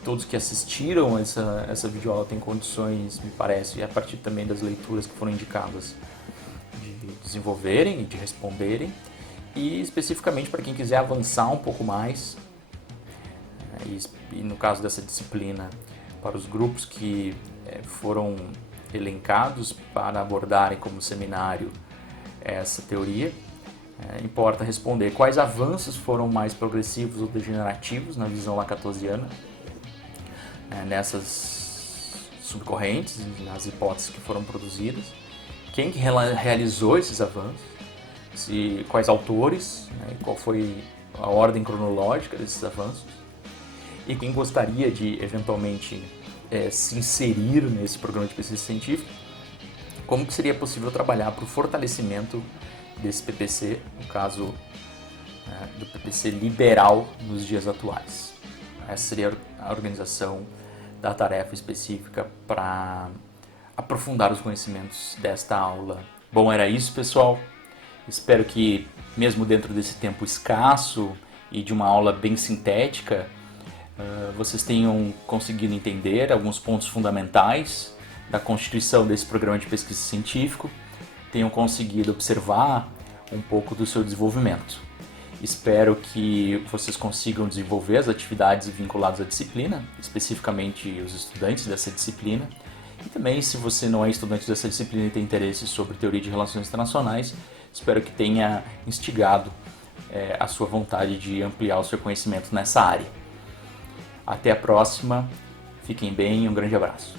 todos que assistiram essa videoaula têm condições, me parece, e a partir também das leituras que foram indicadas, de desenvolverem e de responderem, e especificamente para quem quiser avançar um pouco mais, e no caso dessa disciplina, para os grupos que foram elencados para abordarem como seminário essa teoria, importa responder quais avanços foram mais progressivos ou degenerativos na visão lacatosiana, nessas subcorrentes, nas hipóteses que foram produzidas, quem que realizou esses avanços, quais autores, qual foi a ordem cronológica desses avanços, e quem gostaria de eventualmente se inserir nesse programa de pesquisa científica, como que seria possível trabalhar para o fortalecimento desse PPC, no caso do PPC liberal nos dias atuais. Essa seria a organização da tarefa específica para aprofundar os conhecimentos desta aula. Bom, era isso, pessoal. Espero que, mesmo dentro desse tempo escasso e de uma aula bem sintética, vocês tenham conseguido entender alguns pontos fundamentais da constituição desse programa de pesquisa científico, tenham conseguido observar um pouco do seu desenvolvimento. Espero que vocês consigam desenvolver as atividades vinculadas à disciplina, especificamente os estudantes dessa disciplina. E também, se você não é estudante dessa disciplina e tem interesse sobre teoria de relações internacionais, espero que tenha instigado a sua vontade de ampliar o seu conhecimento nessa área. Até a próxima, fiquem bem e um grande abraço.